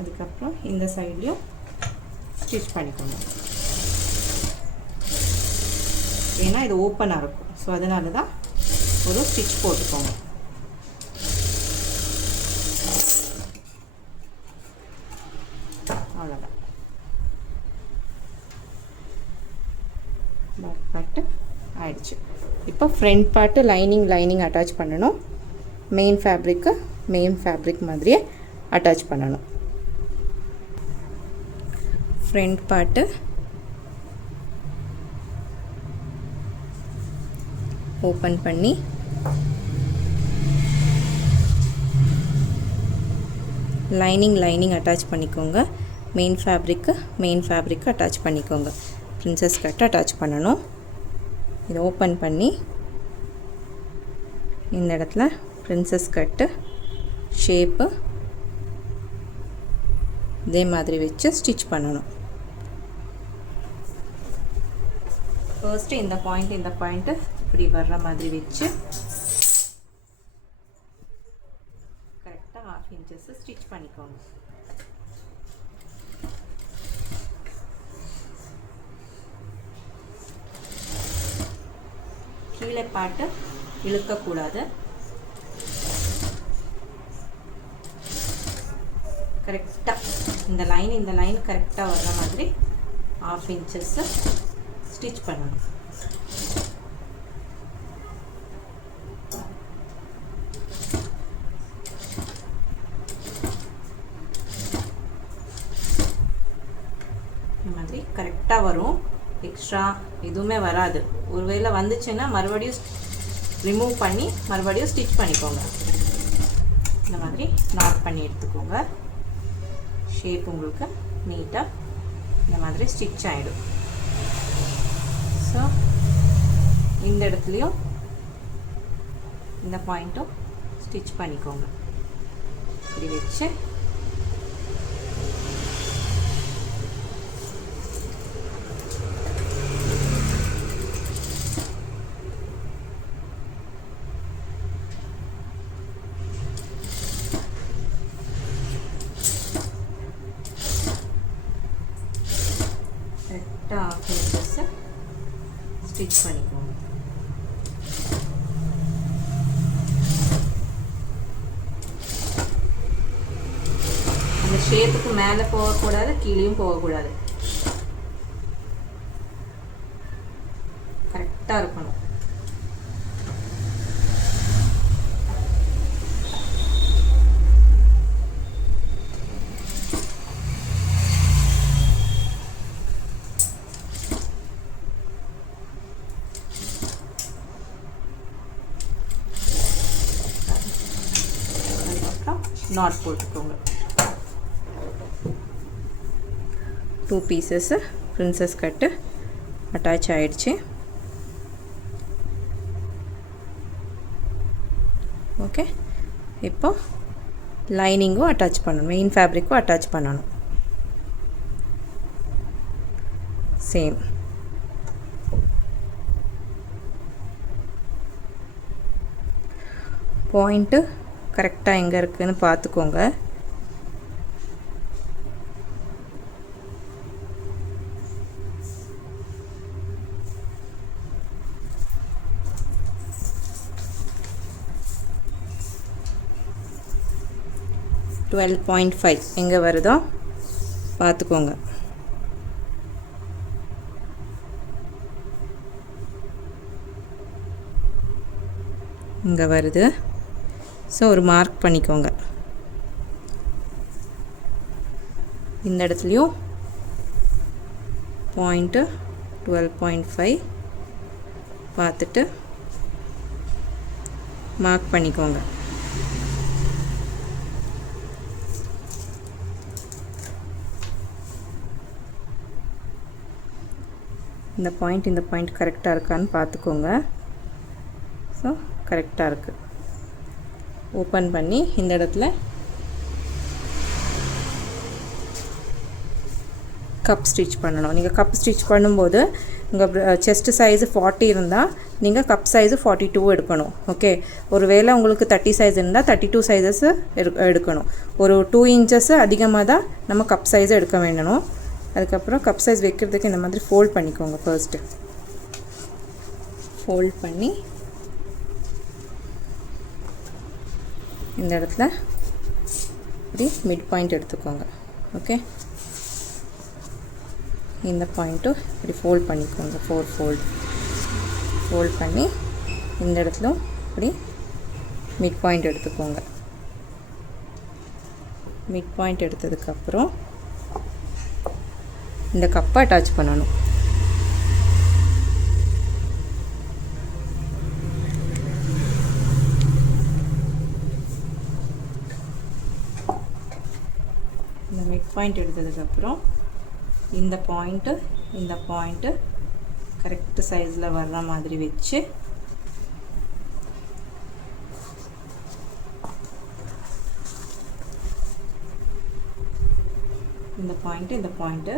அதுக்கப்புறம் இந்த சைட்லேயும் ஸ்டிச் பண்ணிக்கோங்க. ஏன்னா இது ஓப்பனாக இருக்கும், ஸோ அதனால தான் ஒரு ஸ்டிச் போட்டுக்கோங்க. அவ்வளோதான். பேக் பார்ட்டு ஆயிடுச்சு. இப்போ ஃப்ரண்ட் பார்ட்டு லைனிங் அட்டாச் பண்ணணும். மெயின் ஃபேப்ரிக் மாதிரியே அட்டாச் பண்ணணும். ஃப்ரண்ட் பார்ட்டு ஓப்பன் பண்ணி லைனிங் அட்டாச் பண்ணிக்கோங்க. மெயின் ஃபேப்ரிக்கு அட்டாச் பண்ணிக்கோங்க. பிரின்சஸ் கட் அட்டாச் பண்ணணும். இதை ஓப்பன் பண்ணி இந்த இடத்துல பிரின்சஸ் கட்டு ஷேப்பு இதே மாதிரி வச்சு ஸ்டிச் பண்ணணும். ஃபர்ஸ்ட்டு இந்த பாயிண்ட்டு இப்படி வர்ற மாதிரி வச்சு கரெக்டாக 1/2 இன்ச்சஸ் ஸ்டிச் பண்ணிக்கோங்க. கீழே பாட்டு இழுக்கக்கூடாது. கரெக்டாக இந்த லைன் கரெக்டாக வர்ற மாதிரி 1/2 இன்ச்சஸ் ஸ்டிச் பண்ணணும். இந்த மாதிரி கரெக்டாக வரும். எக்ஸ்ட்ரா எதுவுமே வராது. ஒருவேளை வந்துச்சுன்னா மறுபடியும் ரிமூவ் பண்ணி மறுபடியும் ஸ்டிச் பண்ணிக்கோங்க. இந்த மாதிரி நாட் பண்ணி எடுத்துக்கோங்க. ஷேப் உங்களுக்கு நீட்டாக இந்த மாதிரி ஸ்டிச் ஆகிடும். ஸோ இந்த இடத்துலையும் இந்த பாயிண்ட்டும் ஸ்டிச் பண்ணிக்கோங்க. இப்படி வச்சு கரெக்டாக 1/2 இன்ச்சஸ் ஸ்டிச் பண்ணிக்கோங்க. அந்த ஷேப்புக்கு மேலே போகக்கூடாது, கீழேயும் போகக்கூடாது. கரெக்டாக இருக்கணும். நாட் போட்டுக்கோங்க. 2 பீசஸ் பிரின்சஸ் கட்டு அட்டாச் ஆயிடுச்சு. ஓகே, இப்போ லைனிங்கும் அட்டாச் பண்ணணும். மெயின் ஃபேப்ரிக்கும் அட்டாச் பண்ணணும். சேம் பாயிண்ட்டு கரெக்டாக எங்கே இருக்குதுன்னு பார்த்துக்கோங்க. $12.5 எங்கே வருதோ பார்த்துக்கோங்க. இங்கே வருது. ஸோ ஒரு மார்க் பண்ணிக்கோங்க. இந்த இடத்துலையும் பாயிண்ட்டு 12.5 பார்த்துட்டு மார்க் பண்ணிக்கோங்க. இந்த பாயிண்ட் கரெக்டாக இருக்கான்னு பார்த்துக்கோங்க. ஸோ கரெக்டாக இருக்குது. ஓப்பன் பண்ணி இந்த இடத்துல கப் ஸ்டிச் பண்ணணும். நீங்கள் கப் ஸ்டிச் பண்ணும்போது உங்கள் செஸ்ட் சைஸு 40 இருந்தால் நீங்கள் கப் சைஸு 42 எடுக்கணும். ஓகே, ஒரு வேளை உங்களுக்கு 30 சைஸ் இருந்தால் 32 சைஸஸ் எடுக்கணும். ஒரு 2 இன்ச்சஸ் அதிகமாக தான் நம்ம கப் சைஸ் எடுக்க வேண்டணும். அதுக்கப்புறம் கப் சைஸ் வைக்கிறதுக்கு இந்த மாதிரி ஃபோல்ட் பண்ணிக்கோங்க. ஃபர்ஸ்ட்டு ஃபோல்ட் பண்ணி இந்த இடத்துல இப்படி மிட் பாயிண்ட் எடுத்துக்கோங்க. ஓகே, இந்த பாயிண்ட்டும் இப்படி ஃபோல்ட் பண்ணிக்கோங்க. 4 ஃபோல்ட் பண்ணி இந்த இடத்துல இப்படி மிட் பாயிண்ட் எடுத்துக்கோங்க. மிட் பாயிண்ட் எடுத்ததுக்கப்புறம் இந்த கப்பை அட்டாச் பண்ணணும். இந்த மிட் பாயிண்ட் எடுத்ததுக்கப்புறம் இந்த பாயிண்ட்டு கரெக்ட் சைஸில் வர்ற மாதிரி வச்சு இந்த பாயிண்ட்டு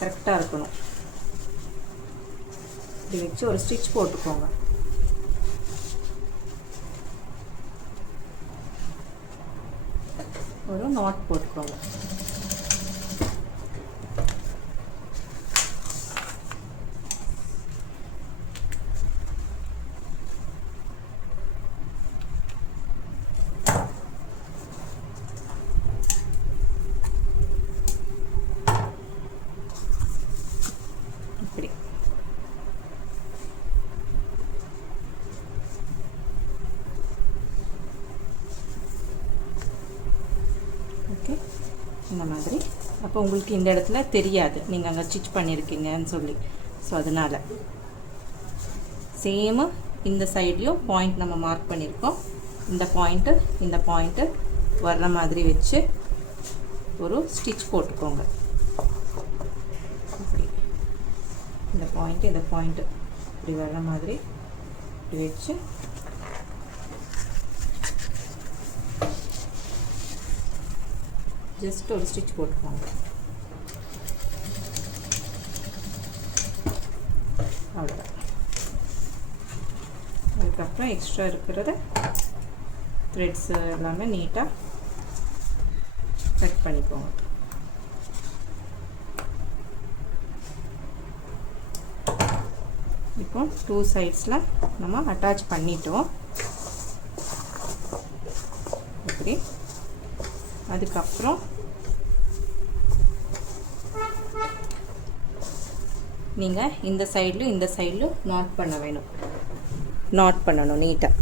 கரெக்டாக இருக்கணும். இப்படி வச்சு ஒரு ஸ்டிச் போட்டுக்கோங்க. ஒரு நாட் போட்டுக்கோங்க. இப்படி ஓகே, இந்த மாதிரி. அப்போ உங்களுக்கு இந்த இடத்துல தெரியாது நீங்கள் அங்கே ஸ்டிச் பண்ணியிருக்கீங்கன்னு சொல்லி. ஸோ அதனால் சேமு இந்த சைட்லேயும் பாயிண்ட் நம்ம மார்க் பண்ணியிருக்கோம். இந்த பாயிண்ட்டு வர்ற மாதிரி வச்சு ஒரு ஸ்டிச் போட்டுக்கோங்க. இப்படி இந்த பாயிண்ட்டு இப்படி வர்ற மாதிரி இப்படி வச்சு ஜஸ்ட் ஒரு ஸ்டிச் போட்டுக்கோங்க. அவ்வளோதான். அதுக்கப்புறம் எக்ஸ்ட்ரா இருக்கிறத த்ரெட்ஸ் எல்லாமே நீட்டாக கட் பண்ணிக்கோங்க. இப்போ 2 சைட்ஸில் நம்ம அட்டாச் பண்ணிட்டோம். இப்படி அதுக்கப்புறம் நீங்கள் இந்த சைட்லையும் நாட் பண்ண வேணும். நாட் பண்ணணும் நீட்டாக.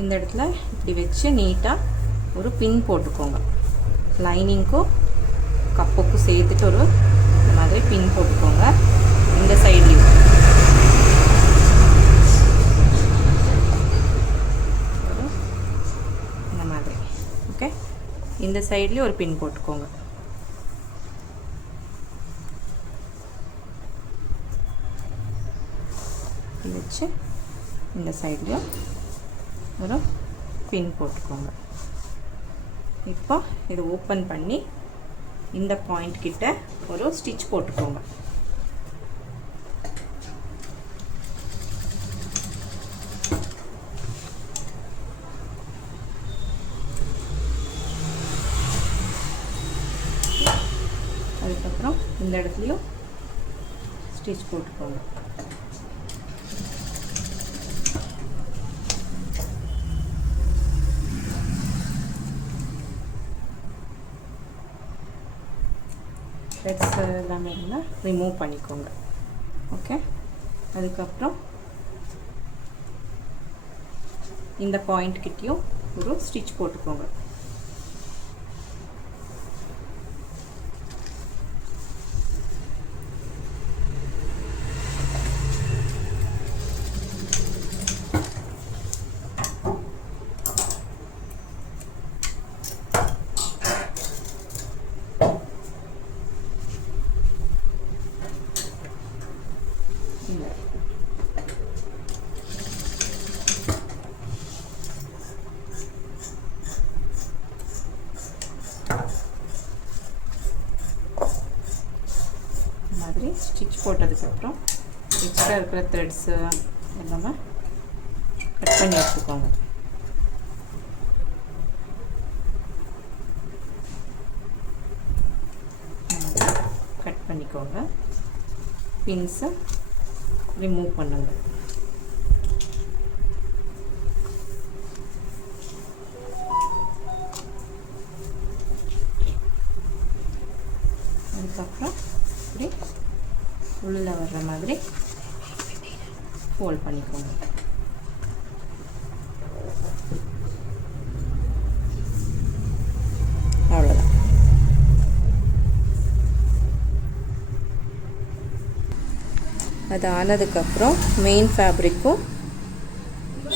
இந்த இடத்துல இப்படி வச்சு நீட்டாக ஒரு பின் போட்டுக்கோங்க. லைனிங்க்கும் கப்புக்கும் சேர்த்துட்டு ஒரு இந்த மாதிரி பின் போட்டுக்கோங்க. இந்த சைட்லேயும் இந்த மாதிரி. ஓகே, இந்த சைட்லேயும் ஒரு பின் போட்டுக்கோங்க. வச்சு இந்த சைட்லேயும் ஒரு பின் போட்டுக்கோங்க. இப்போ இதை ஓப்பன் பண்ணி இந்த பாயிண்ட் கிட்ட ஒரு ஸ்டிச் போட்டுக்கோங்க. அதுக்கப்புறம் இந்த இடத்துலையும் ஸ்டிச் போட்டுக்கோங்க. த்ரெட்ஸ் எல்லாமே இருந்தால் ரிமூவ் பண்ணிக்கோங்க. ஓகே, அதுக்கப்புறம் இந்த பாயிண்ட் கிட்டேயும் ஒரு ஸ்டிச் போட்டுக்கோங்க. போட்டதுக்கப்புறம் எக்ஸ்ட்ரா இருக்கிற த்ரெட்ஸு எல்லாமே கட் பண்ணி எடுத்துக்கோங்க. கட் பண்ணிக்கோங்க. பின்ஸை ரிமூவ் பண்ணுங்க. அதுக்கப்புறம் இப்படி உள்ளே வர்ற மாதிரி ஃபோல்ட் பண்ணிக்கோங்க. அவ்வளோதான். அது ஆனதுக்கப்புறம் மெயின் ஃபேப்ரிக்கும்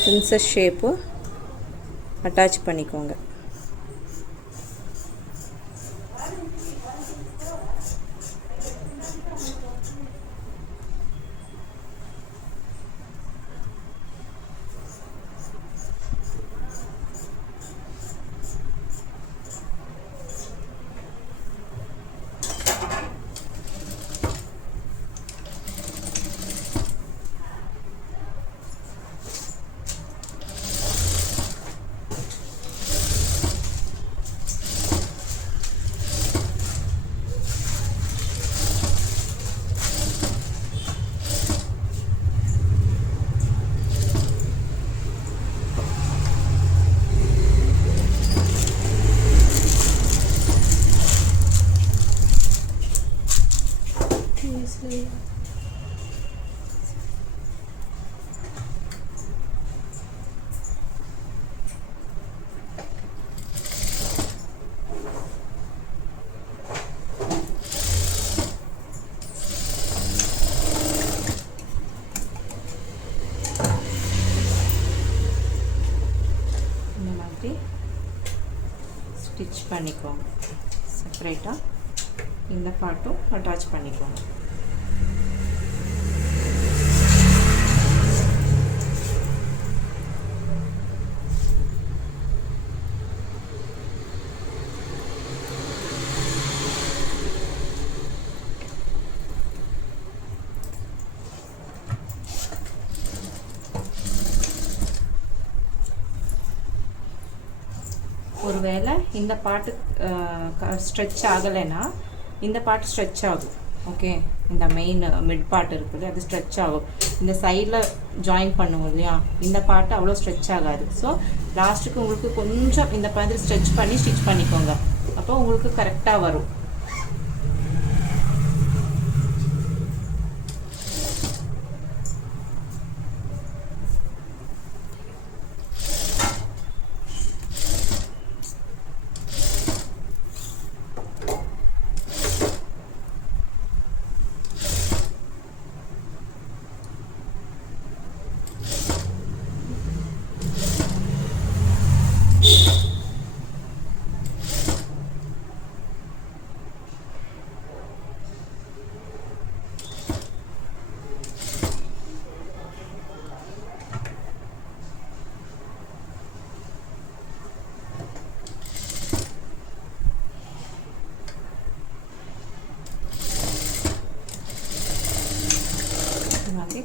பிரின்சஸ் ஷேப்பும் அட்டாச் பண்ணிக்கோங்க. ஸ்டிச் பண்ணிக்கோங்க. செப்பரேட்டாக இந்த பார்ட்டும் அட்டாச் பண்ணிக்கோங்க. ஒருவேளை இந்த பாட்டு ஸ்ட்ரெச் ஆகலைன்னா இந்த பாட்டு ஸ்ட்ரெச் ஆகும். ஓகே, இந்த மெயின் மிட் பார்ட் இருக்குது, அது ஸ்ட்ரெச் ஆகும். இந்த சைடில் ஜாயின் பண்ணுவோம் இல்லையா, இந்த பார்ட்டு அவ்வளோ ஸ்ட்ரெச் ஆகாது. ஸோ லாஸ்ட்டுக்கு உங்களுக்கு கொஞ்சம் இந்த மாதிரி ஸ்ட்ரெச் பண்ணி ஸ்டிச் பண்ணிக்கோங்க. அப்போ உங்களுக்கு கரெக்டாக வரும்.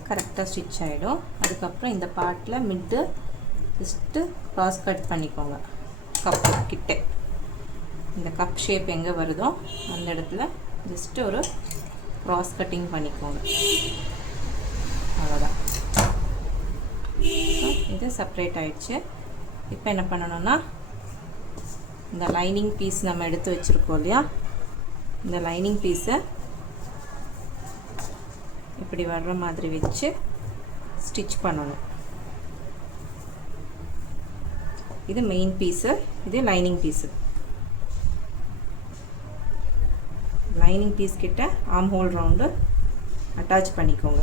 கரெக்டாக ஸ்டிச் ஆகிடும். அதுக்கப்புறம் இந்த பார்ட்டில் மிட்டு ஜஸ்ட்டு க்ராஸ் கட் பண்ணிக்கோங்க. கப்பு கிட்டே இந்த கப் ஷேப் எங்கே வருதோ அந்த இடத்துல ஜஸ்ட்டு ஒரு க்ராஸ் கட்டிங் பண்ணிக்கோங்க. அவ்வளோதான். இது செப்ரேட் ஆகிடுச்சு. இப்போ என்ன பண்ணணும்னா, இந்த லைனிங் பீஸ் நம்ம எடுத்து வச்சுருக்கோம் இல்லையா, இந்த லைனிங் பீஸை இப்படி வர்ற மாதிரி வச்சு ஸ்டிச் பண்ணணும். இது மெயின் பீஸு, இது லைனிங் பீஸு. லைனிங் பீஸ் கிட்ட ஆர்ம் ஹோல் ரவுண்டு அட்டாச் பண்ணிக்கோங்க.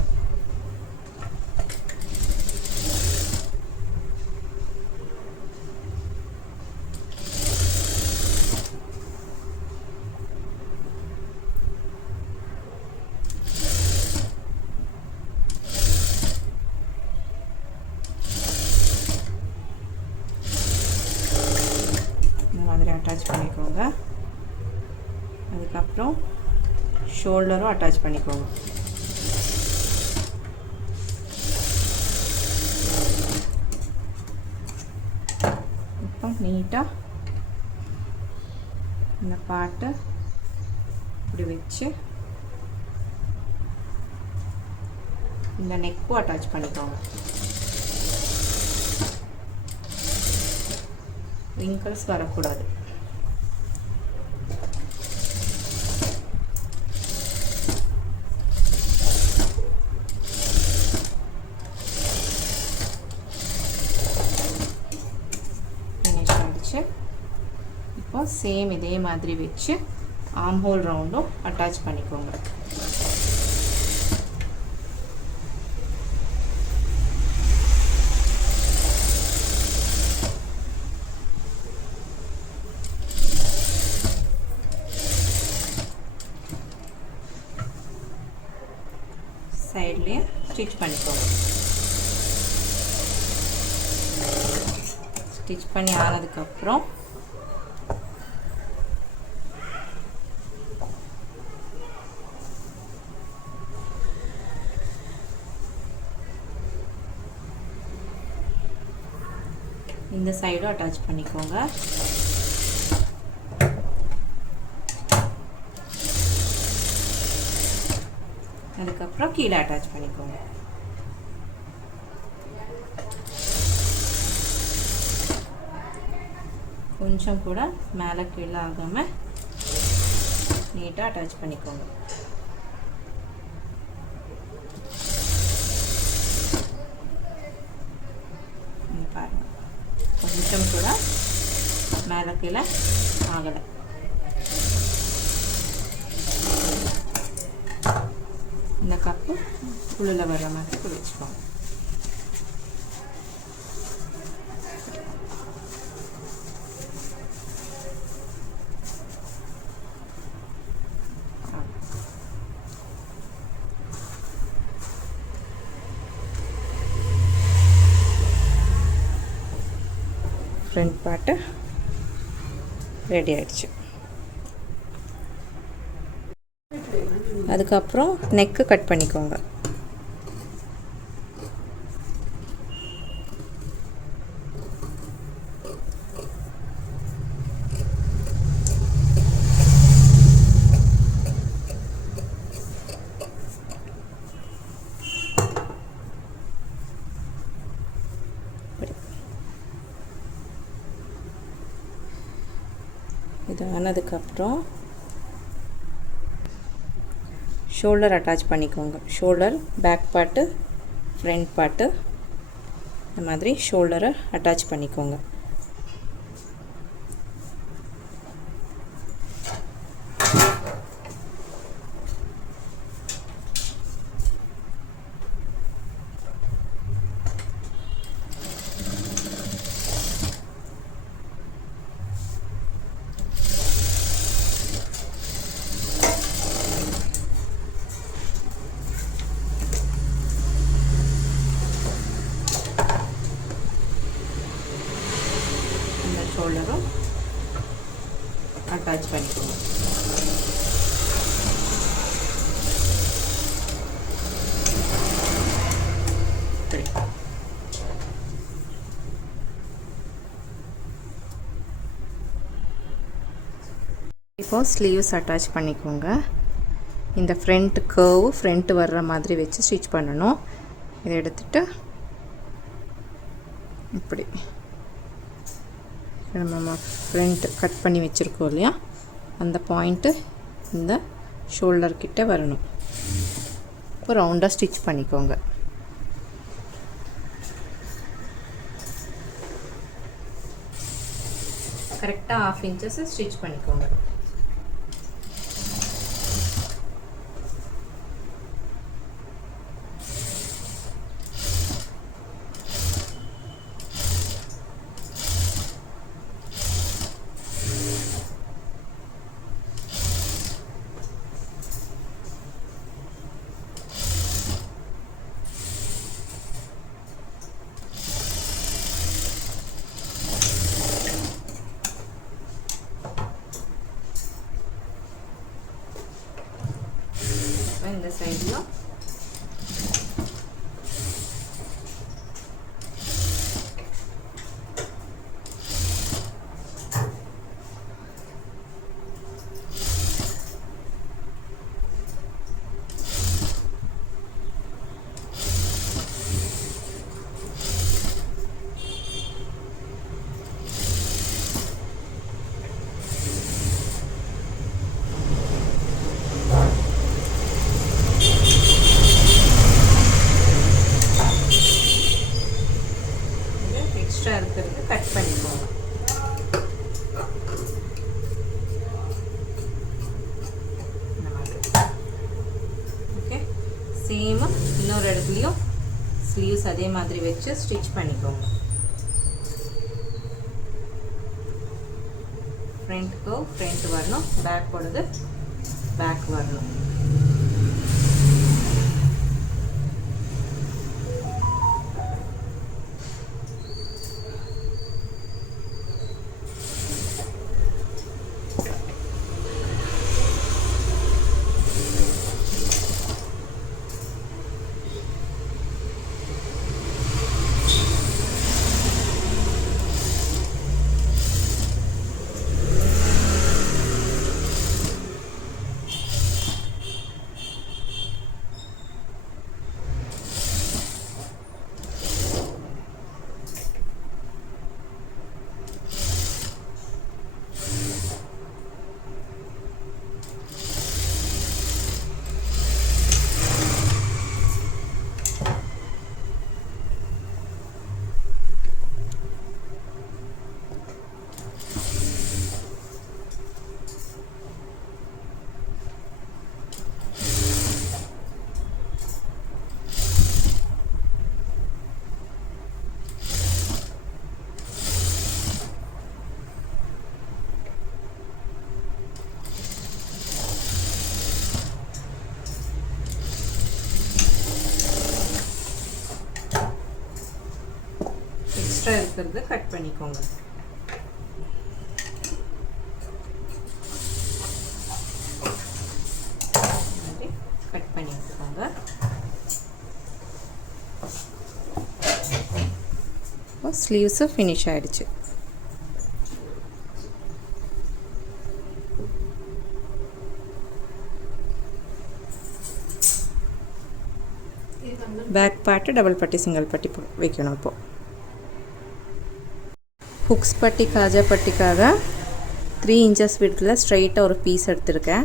அட்டாச் பண்ணிக்கோங்க. அதுக்கப்புறம் ஷோல்டரும் அட்டாச் பண்ணிக்கோங்க. நீட்டாக இந்த பார்ட்டை இப்படி வச்சு இந்த நெக்கும் அட்டாச் பண்ணிக்கோங்க. விங்கிள்ஸ் வரக்கூடாது. ஃபினிஷ் ஆகிடுச்சு. இப்போ சேம் இதே மாதிரி வச்சு ஆர்ம் ஹோல் ரவுண்டும் அட்டாச் பண்ணிக்கோங்க. சைட்லேயே ஸ்டிச் பண்ணிக்கோங்க. ஸ்டிச் பண்ணி ஆனதுக்கப்புறம் இந்த சைடும் அட்டாச் பண்ணிக்கோங்க. அதுக்கப்புறம் கீழே அட்டாச் பண்ணிக்கோங்க. கொஞ்சம் கூட மேலே கீழே ஆகாமல் நீட்டாக அட்டாச் பண்ணிக்கோங்க. பாருங்க, கொஞ்சம் கூட மேலே கீழே ஆகலை. இந்த கப்பு உள்ளே வர்ற மாதிரி வச்சுக்கோங்க. ஃப்ரண்ட் பார்ட்டு ரெடி ஆயிடுச்சு. அதுக்கப்புறம் நெக்கு கட் பண்ணிக்கோங்க. இது ஆனதுக்கப்புறம் ஷோல்டர் அட்டாச் பண்ணிக்கோங்க. Shoulder back part front part இந்த மாதிரி ஷோல்டரை அட்டாச் பண்ணிக்கோங்க. ஷோல்டரும் அட்டாச் பண்ணிக்கோங்க. இப்போ ஸ்லீவ்ஸ் அட்டாச் பண்ணிக்கோங்க. இந்த ஃப்ரண்ட் கர்வ் ஃப்ரண்ட் வர்ற மாதிரி வச்சு ஸ்டிச் பண்ணணும். இதை எடுத்துட்டு இப்படி நம்ம ஃப்ரண்ட் கட் பண்ணி வச்சுருக்கோம் இல்லையா, அந்த பாயிண்ட்டு இந்த ஷோல்டர் கிட்ட வரணும். இப்போ ரவுண்டாக ஸ்டிச் பண்ணிக்கோங்க. கரெக்டாக 1/2 இன்ச்சஸ் ஸ்டிச் பண்ணிக்கோங்க. இந்த சைடில் பக்கத்துலேயும் ஸ்லீவ்ஸ் அதே மாதிரி வச்சு ஸ்டிச் பண்ணிக்கோங்க. ஃப்ரண்ட்டுக்கு ஃப்ரண்ட் வரணும், பேக்கோடது பேக் வரணும். எக்ஸ்ட்ரா இருக்கிறது கட் பண்ணிக்கோங்க. கட் பண்ணி எடுத்துக்கோங்க. ஸ்லீவ்ஸு ஃபினிஷ் ஆகிடுச்சு. பேக் பார்ட்டு டபுள் பட்டி சிங்கிள் பட்டி வைக்கணும். இப்போது ஹுக்ஸ் பட்டி காஜா பட்டிக்காக 3 inches விடத்தில் ஸ்ட்ரைட்டாக ஒரு பீஸ் எடுத்திருக்கேன்.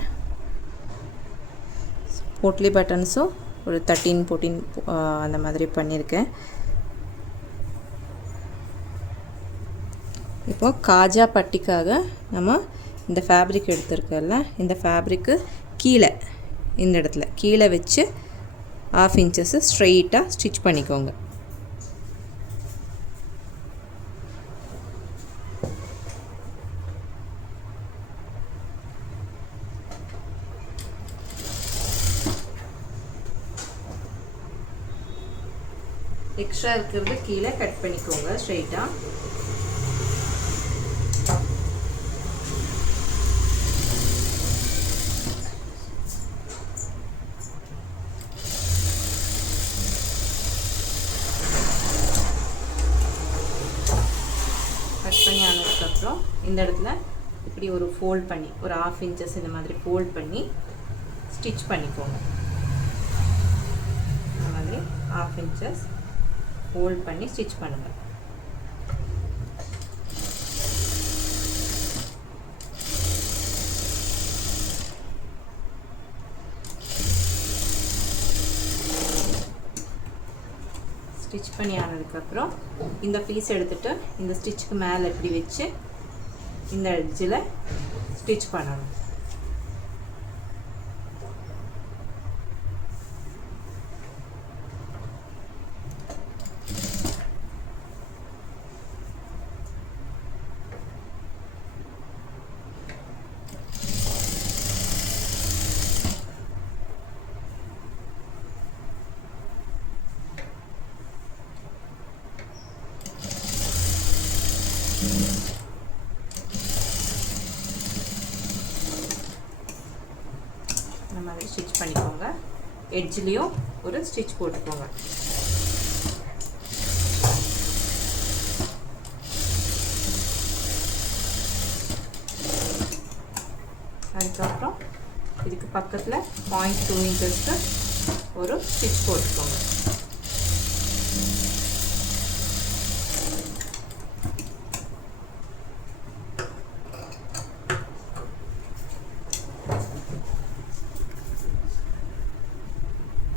போட்லி பட்டன்ஸும் ஒரு 13-14 அந்த மாதிரி பண்ணியிருக்கேன். இப்போது காஜா பட்டிக்காக நம்ம இந்த ஃபேப்ரிக் எடுத்திருக்கோம்ல, இந்த ஃபேப்ரிக்கு கீழே இந்த இடத்துல கீழே வச்சு 1/2 inches ஸ்ட்ரைட்டாக ஸ்டிச் பண்ணிக்கோங்க. எக்ஸ்ட்ரா இருக்கிறது கீழே கட் பண்ணிக்கோங்க ஸ்ட்ரைட்டாக. கட் பண்ணி ஆனதுக்கப்புறம் இந்த இடத்துல இப்படி ஒரு ஃபோல்ட் பண்ணி ஒரு 1/2 inches இந்த மாதிரி ஃபோல்ட் பண்ணி ஸ்டிச் பண்ணிக்கோங்க. இந்த மாதிரி 1/2 inches ஃபோல்ட் பண்ணி ஸ்டிச் பண்ணுங்கள். ஸ்டிச் பண்ணி ஆனதுக்கப்புறம் இந்த பீஸ் எடுத்துகிட்டு இந்த ஸ்டிச்சுக்கு மேலே இப்படி வச்சு இந்த எட்ஜில் ஸ்டிச் பண்ணணும். இந்த மாதிரி ஸ்டிச் பண்ணிக்கோங்க. எட்ஜ்லேயும் ஒரு ஸ்டிச் போட்டுக்கோங்க. அதுக்கப்புறம் இதுக்கு பக்கத்தில் 0.2 inches ஒரு ஸ்டிச் போட்டுக்கோங்க.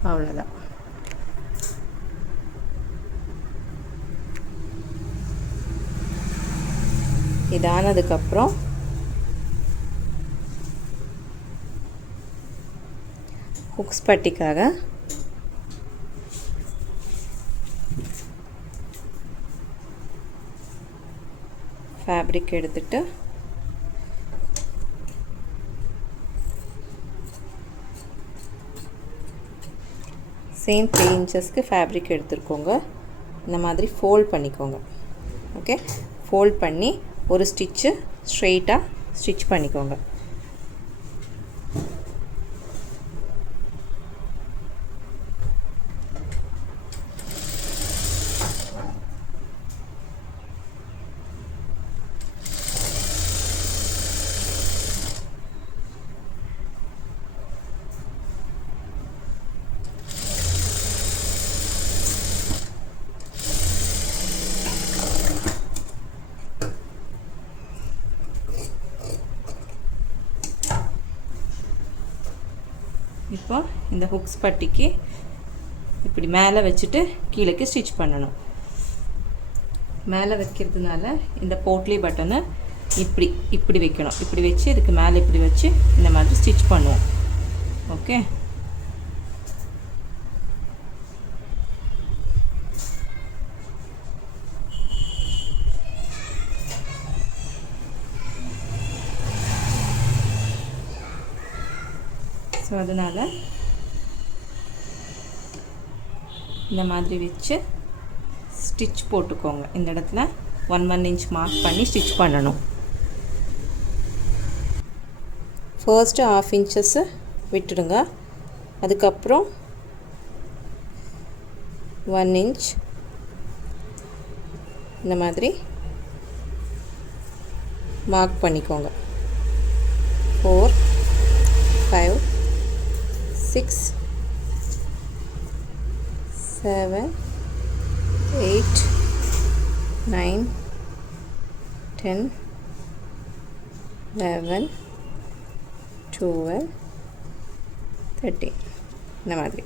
அவ்வளோதான். இதானதுக்கப்புறம் ஹுக்ஸ் பட்டிக்காக ஃபேப்ரிக் எடுத்துட்டு சேம் 3 இன்ச்சஸ்க்கு ஃபேப்ரிக் எடுத்துக்கோங்க. இந்த மாதிரி ஃபோல்ட் பண்ணிக்கோங்க. ஓகே, ஃபோல்ட் பண்ணி ஒரு ஸ்டிச்சு ஸ்ட்ரெயிட்டாக ஸ்டிச் பண்ணிக்கோங்க. இப்போ இந்த ஹுக்ஸ் பட்டிக்கு இப்படி மேலே வச்சுட்டு கீழேக்கு ஸ்டிச் பண்ணணும். மேலே வைக்கிறதுனால இந்த போட்லி பட்டனை இப்படி வைக்கணும். இப்படி வச்சு இதுக்கு மேலே இப்படி வச்சு இந்த மாதிரி ஸ்டிச் பண்ணுவோம். ஓகே, ஸோ அதனால் இந்த மாதிரி வச்சு ஸ்டிச் போட்டுக்கோங்க. இந்த இடத்துல 1 இன்ச் மார்க் பண்ணி ஸ்டிச் பண்ணணும். ஃபர்ஸ்ட்டு 1/2 இன்ச்சஸ்ஸு விட்டுடுங்க. அதுக்கப்புறம் 1 இன்ச் இந்த மாதிரி மார்க் பண்ணிக்கோங்க. 4 5 6 7 8 9 10 11 12 13 இந்த மாதிரி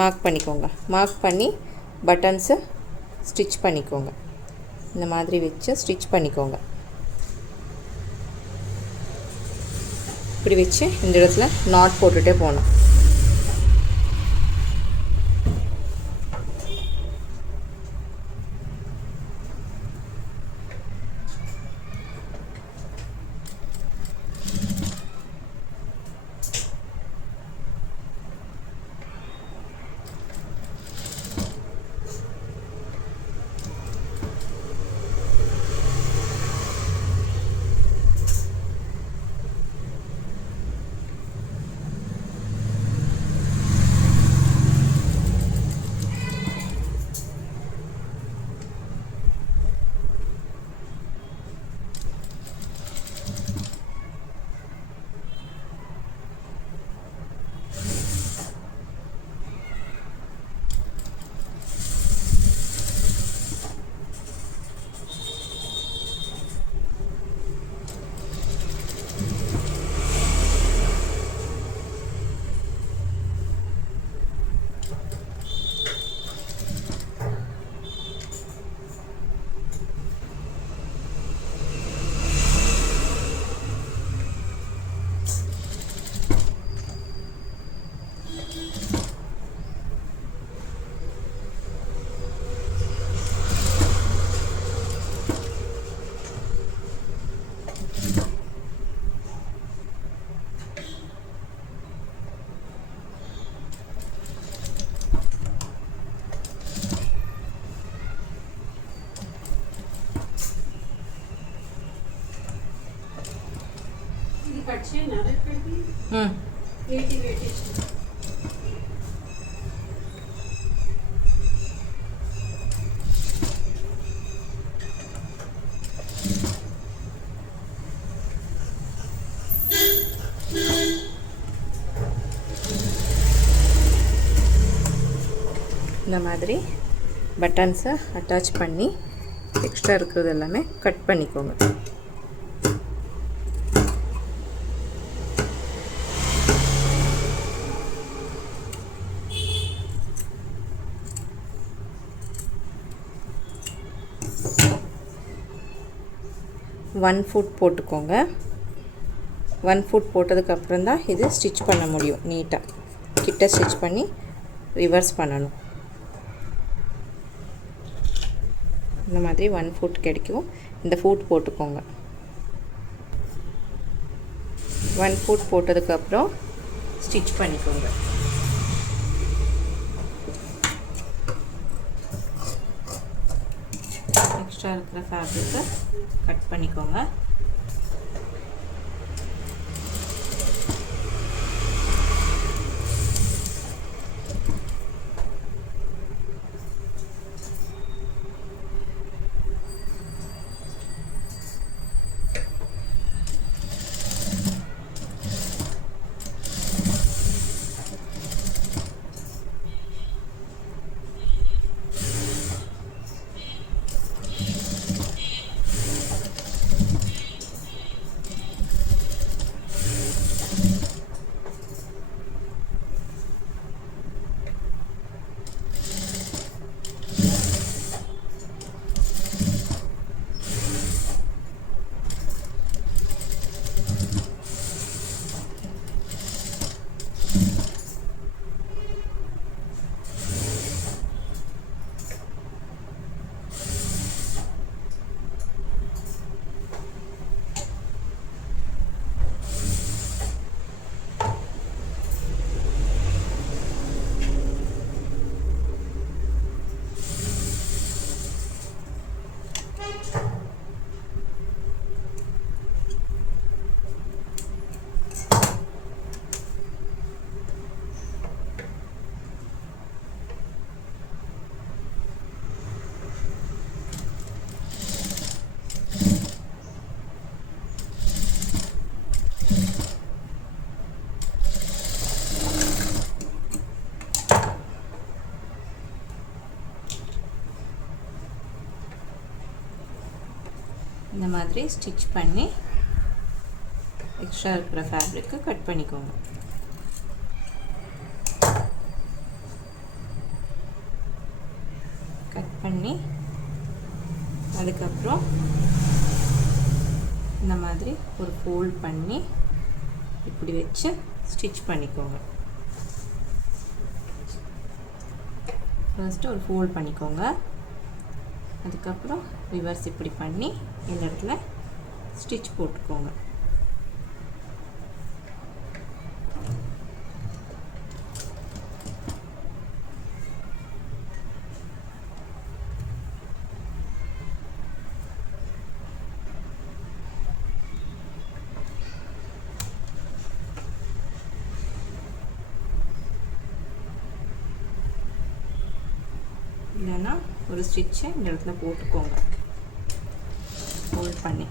மார்க் பண்ணிக்கோங்க. மார்க் பண்ணி பட்டன்ஸை ஸ்டிச் பண்ணிக்கோங்க. இந்த மாதிரி வச்சு ஸ்டிச் பண்ணிக்கோங்க. இப்படி வச்சு இந்த இடத்துல நாட் போட்டுகிட்டே போகணும். இந்த மாதிரி பட்டன்ஸை அட்டாச் பண்ணி எக்ஸ்ட்ரா இருக்கிறது எல்லாமே கட் பண்ணிக்கோங்க. ஒன் ஃபுட் போட்டுக்கோங்க. 1 ஃபுட் போட்டதுக்கப்புறம் தான் இது ஸ்டிச் பண்ண முடியும். நீட்டாக கிட்ட ஸ்டிச் பண்ணி ரிவர்ஸ் பண்ணணும். இந்த மாதிரி 1 ஃபுட் கிடைக்கும். இந்த ஃபூட் போட்டுக்கோங்க. 1 ஃபூட் போட்டதுக்கப்புறம் ஸ்டிச் பண்ணிக்கோங்க. எக்ஸ்ட்ரா இருக்கிற ஃபேப்ரிக்கை கட் பண்ணிக்கோங்க. இந்த மாதிரி ஸ்டிச் பண்ணி எக்ஸ்ட்ரா இருக்கிற ஃபேப்ரிக்கை கட் பண்ணிக்கோங்க. கட் பண்ணி அதுக்கப்புறம் இந்த மாதிரி ஒரு ஃபோல்ட் பண்ணி இப்படி வச்சு ஸ்டிச் பண்ணிக்கோங்க. ஃபர்ஸ்ட்டு ஒரு ஃபோல்ட் பண்ணிக்கோங்க. அதுக்கப்புறம் ரிவர்ஸ் இப்படி பண்ணி இந்த இடத்துல ஸ்டிச் போட்டுக்கோங்க. இல்லைன்னா ஒரு ஸ்டிச்சை இந்த இடத்துல போட்டுக்கோங்க ஃபோல்ட் பண்ணி.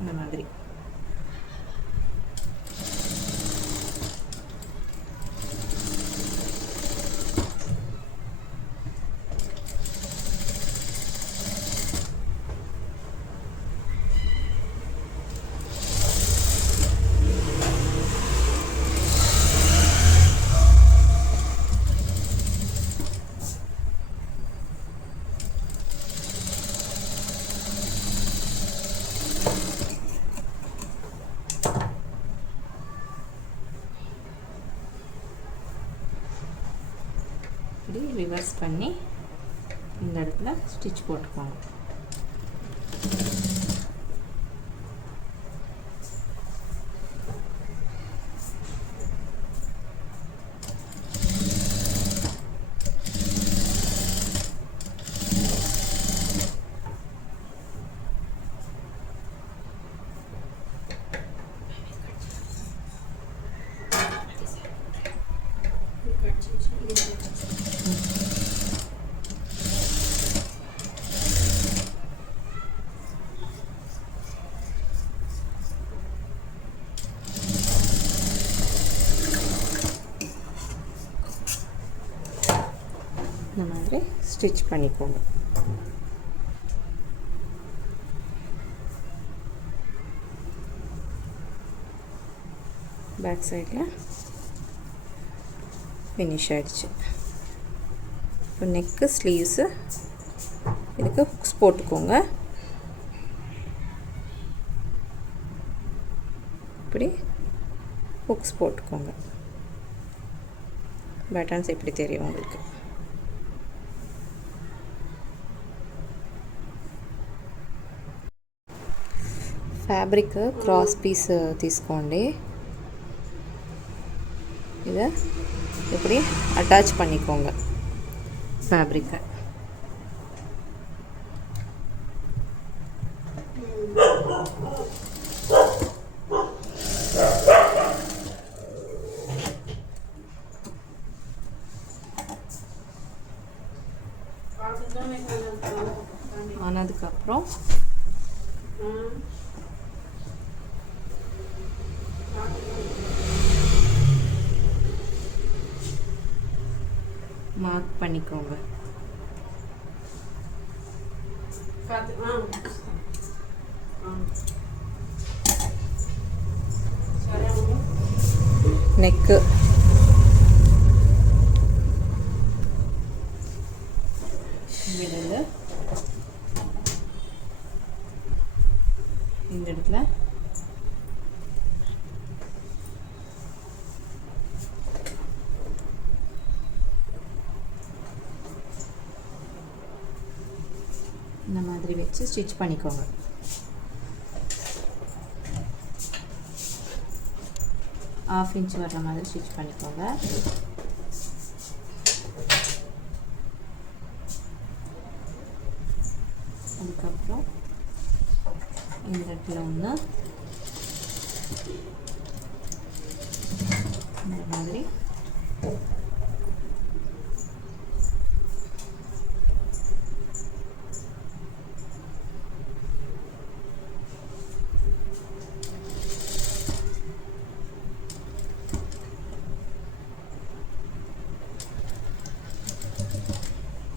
இந்த மாதிரி ரிவர்ஸ் பண்ணி இந்த இடத்துல ஸ்டிச் போட்டுக்கோங்க. இந்த மாதிரி ஸ்டிச் பண்ணிக்கோங்க. பேக் சைடில் ஃபினிஷ் ஆகிடுச்சு. இப்போ நெக்கு ஸ்லீவ்ஸு இதுக்கு ஹுக்ஸ் போட்டுக்கோங்க. இப்படி ஹுக்ஸ் போட்டுக்கோங்க. பட்டன்ஸ் எப்படி தெரியும் உங்களுக்கு. ఫ్యాబ్రిక్ క్రాస్ పీస్ తీసుకోండి. இதை இப்படி அட்டாச் பண்ணிக்கோங்க ஃபேப்ரிக்கை. ஆனதுக்கப்புறம் மார்க் பண்ணிக்கோங்க. நெக்கு இங்கிருந்து இந்த இடத்துல இந்த மாதிரி வச்சு ஸ்டிச் பண்ணிக்கோங்க. ½ இன்ச் வர்ற மாதிரி ஸ்டிச் பண்ணிக்கோங்க. அதுக்கப்புறம் இந்த இடத்துல ஒன்று இந்த மாதிரி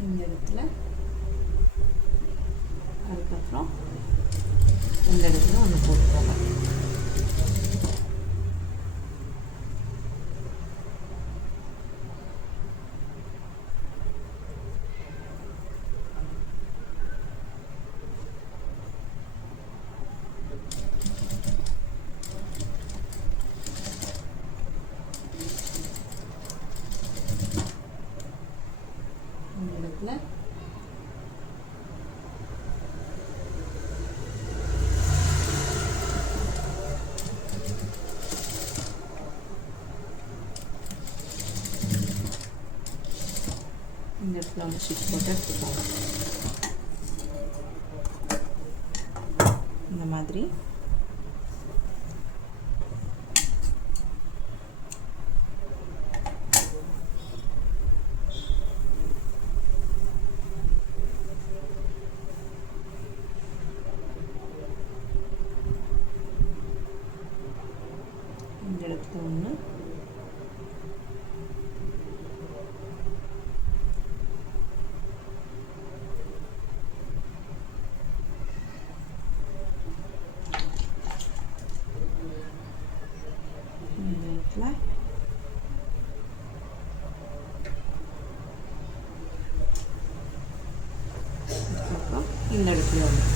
இந்த இடத்துல, அதுக்கப்புறம் இந்த இடத்துல ஒன்று போட்டுக்கோங்க. இந்த இடத்துல இந்த இடத்துல வந்து ஸ்டிச் போட்டு எடுத்துக்கோங்க. இந்த மாதிரி இந்த இடத்துல ஒன்று, இந்த இடத்துல அதுக்கப்புறம் இந்த இடத்துல ஒன்று.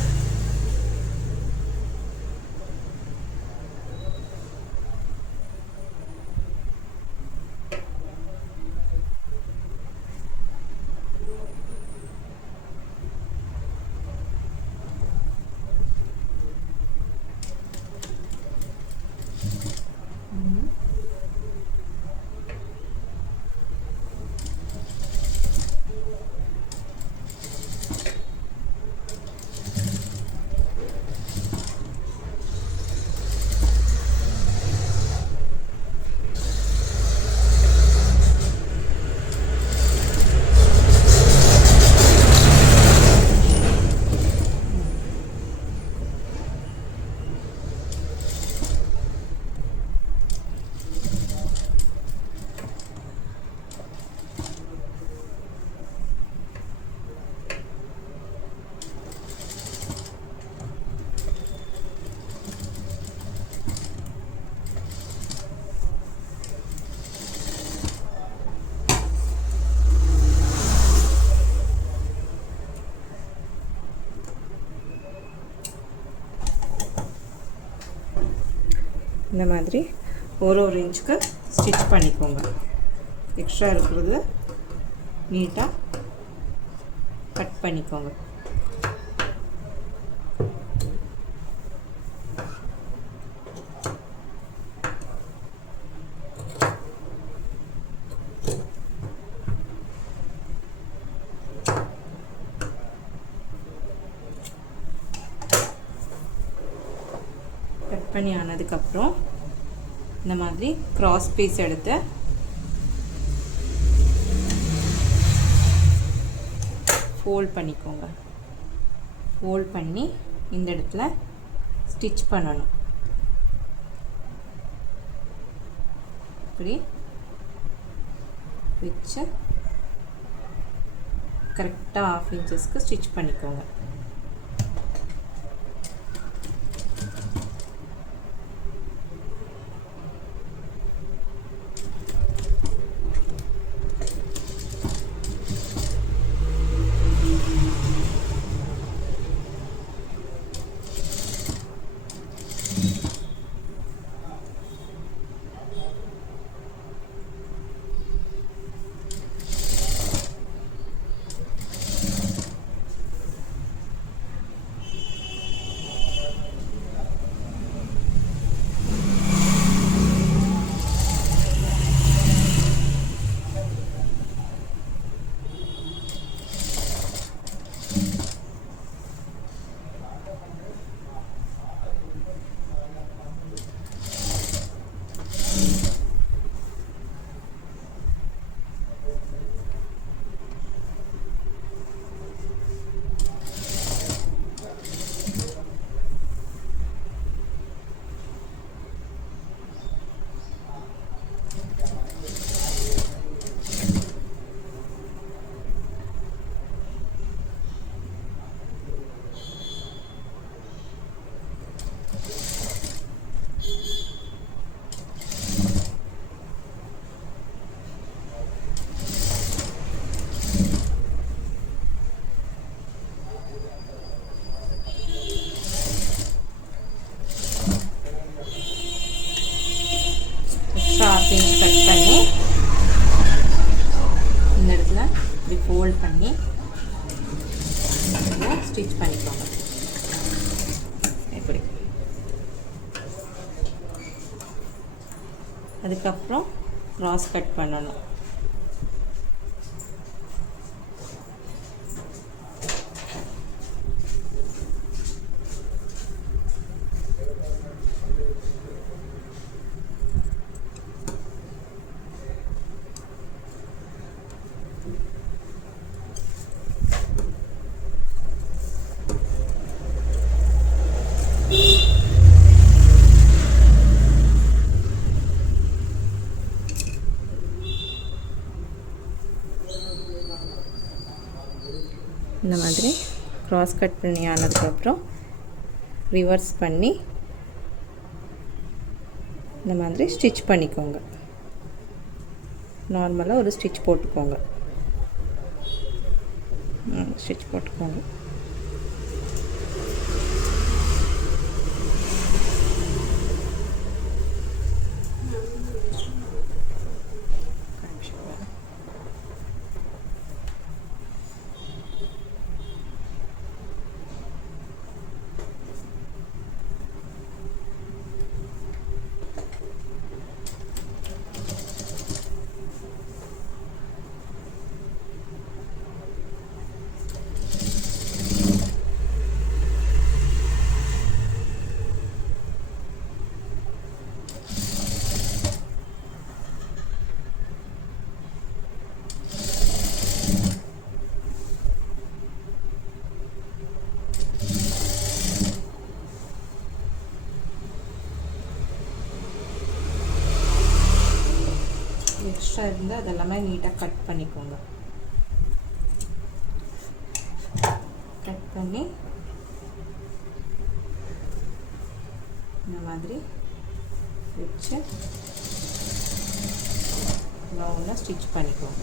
இந்த மாதிரி ஒரு இன்ச்சுக்கு ஸ்டிச் பண்ணிக்கோங்க. எக்ஸ்ட்ரா இருக்கிறது நீட்டாக கட் பண்ணிக்கோங்க. கட் பண்ணி ஆனதுக்கப்புறம் இந்த மாதிரி கிராஸ் பீஸ் எடுத்து ஃபோல்ட் பண்ணிக்கோங்க. ஃபோல்ட் பண்ணி இந்த இடத்துல ஸ்டிச் பண்ணணும். இப்படி வச்சு கரெக்டாக 1/2 இன்ச்சஸ்க்கு ஸ்டிச் பண்ணிக்கோங்க. கட் பண்ணி இந்த இடத்துல இப்படி ஃபோல்ட் பண்ணி ஸ்டிச் பண்ணிக்கோங்க. இப்படி அதுக்கப்புறம் கிராஸ் கட் பண்ணணும். இந்த மாதிரி க்ராஸ் கட் பண்ணி ஆனதுக்கப்புறம் ரிவர்ஸ் பண்ணி இந்த மாதிரி ஸ்டிச் பண்ணிக்கோங்க. நார்மலாக ஒரு ஸ்டிச் போட்டுக்கோங்க. ஸ்டிச் போட்டுக்கோங்க. எக்ஸ்ட்ரா இருந்தால் அதெல்லாமே நீட்டாக கட் பண்ணிக்கோங்க. கட் பண்ணி இந்த மாதிரி வச்சு ரவுண்டாக ஸ்டிச் பண்ணிக்கோங்க.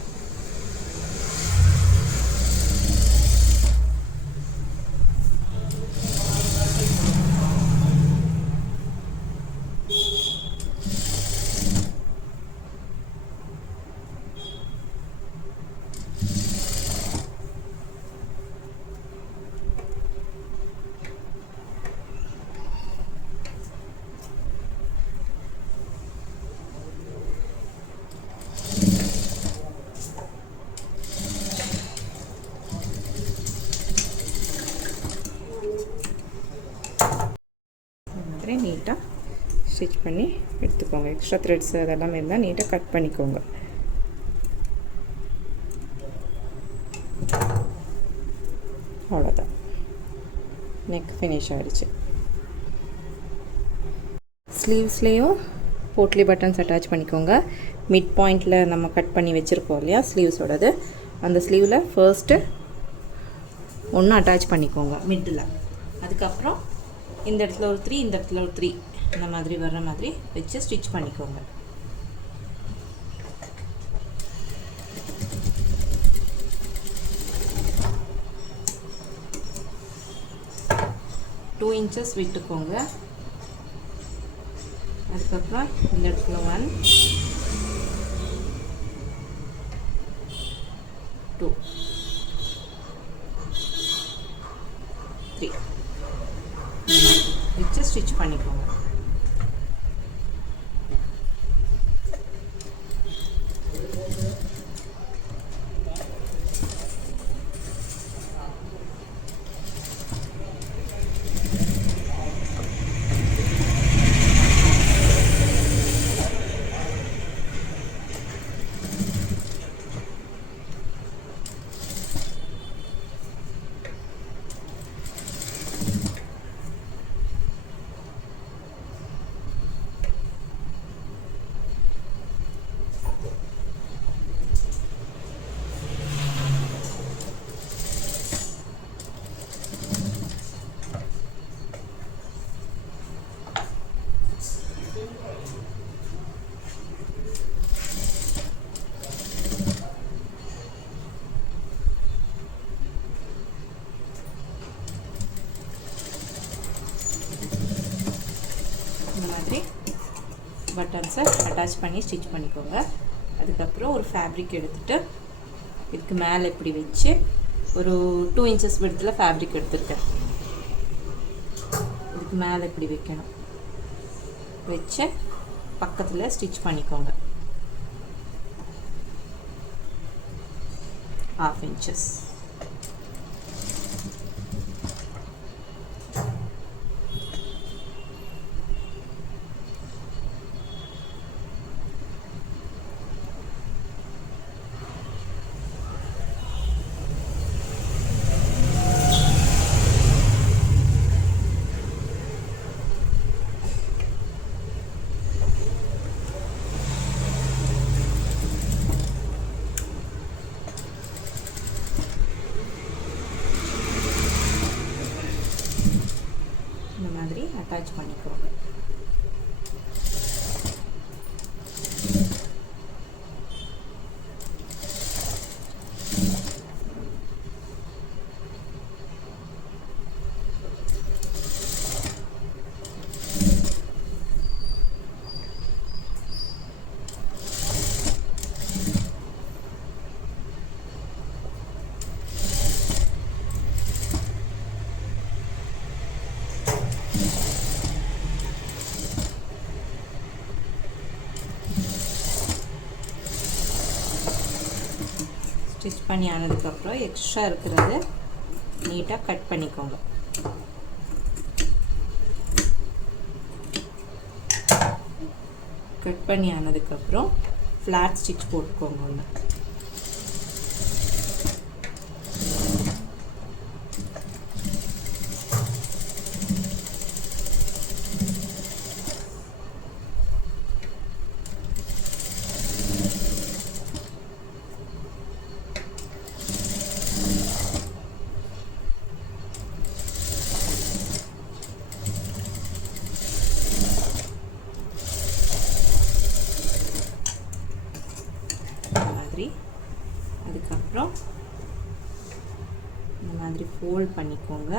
ஸ்டிச் பண்ணி எடுத்துக்கோங்க. எக்ஸ்ட்ரா த்ரெட்ஸ் அதெல்லாம் இருந்தால் நீட்டாக கட் பண்ணிக்கோங்க. அவ்வளோதான், நெக் ஃபினிஷ் ஆகிடுச்சு. ஸ்லீவ்ஸ்லேயும் போட்லி பட்டன்ஸ் அட்டாச் பண்ணிக்கோங்க. மிட் பாயிண்டில் நம்ம கட் பண்ணி வச்சுருக்கோம் இல்லையா ஸ்லீவ்ஸோடது, அந்த ஸ்லீவில் ஃபர்ஸ்ட்டு ஒன்று அட்டாச் பண்ணிக்கோங்க மிட்டில். அதுக்கப்புறம் இந்த இடத்துல ஒரு 3, இந்த இடத்துல ஒரு 3, இந்த மாதிரி வர்ற மாதிரி வச்சு ஸ்டிச் பண்ணிக்கோங்க. டூ இன்ச்சஸ் விட்டுக்கோங்க. அதுக்கப்புறம் இந்த இடத்துல 1, 2, 3 வச்சு ஸ்டிச் பண்ணிக்கோங்க. இந்த மாதிரி பட்டன்ஸை அட்டாச் பண்ணி ஸ்டிச் பண்ணிக்கோங்க. அதுக்கப்புறம் ஒரு ஃபேப்ரிக் எடுத்துகிட்டு இதுக்கு மேலே இப்படி வச்சு ஒரு 2 இன்ச்சஸ் விடத்தில் ஃபேப்ரிக் எடுத்துருக்கேன். இதுக்கு மேலே இப்படி வைக்கணும், வச்சு பக்கத்தில் ஸ்டிச் பண்ணிக்கோங்க. 1/2 இன்ச்சஸ். இந்த மாதிரி அட்டாச் பண்ணிக்கோங்க. ஸ்டிச் பண்ணி ஆனதுக்கப்புறம் எக்ஸ்ட்ரா இருக்கிறது நீட்டாக கட் பண்ணிக்கோங்க. கட் பண்ணி ஆனதுக்கப்புறம் ஃப்ளாட் ஸ்டிச் போட்டுக்கோங்க ஒன்று. அதுக்கப்புறம் இந்த மாதிரி ஃபோல்ட் பண்ணிக்கோங்க.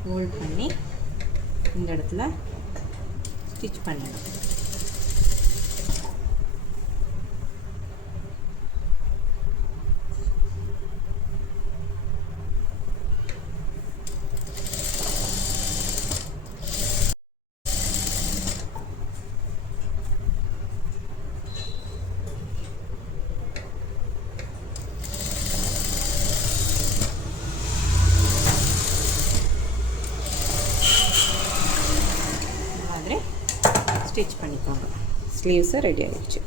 ஃபோல்ட் பண்ணி இந்த இடத்துல ஸ்டிச் பண்ணிடணும். பண்ணிக்கோங்க. ஸ்லீவ்ஸு ரெடி ஆகிடுச்சு.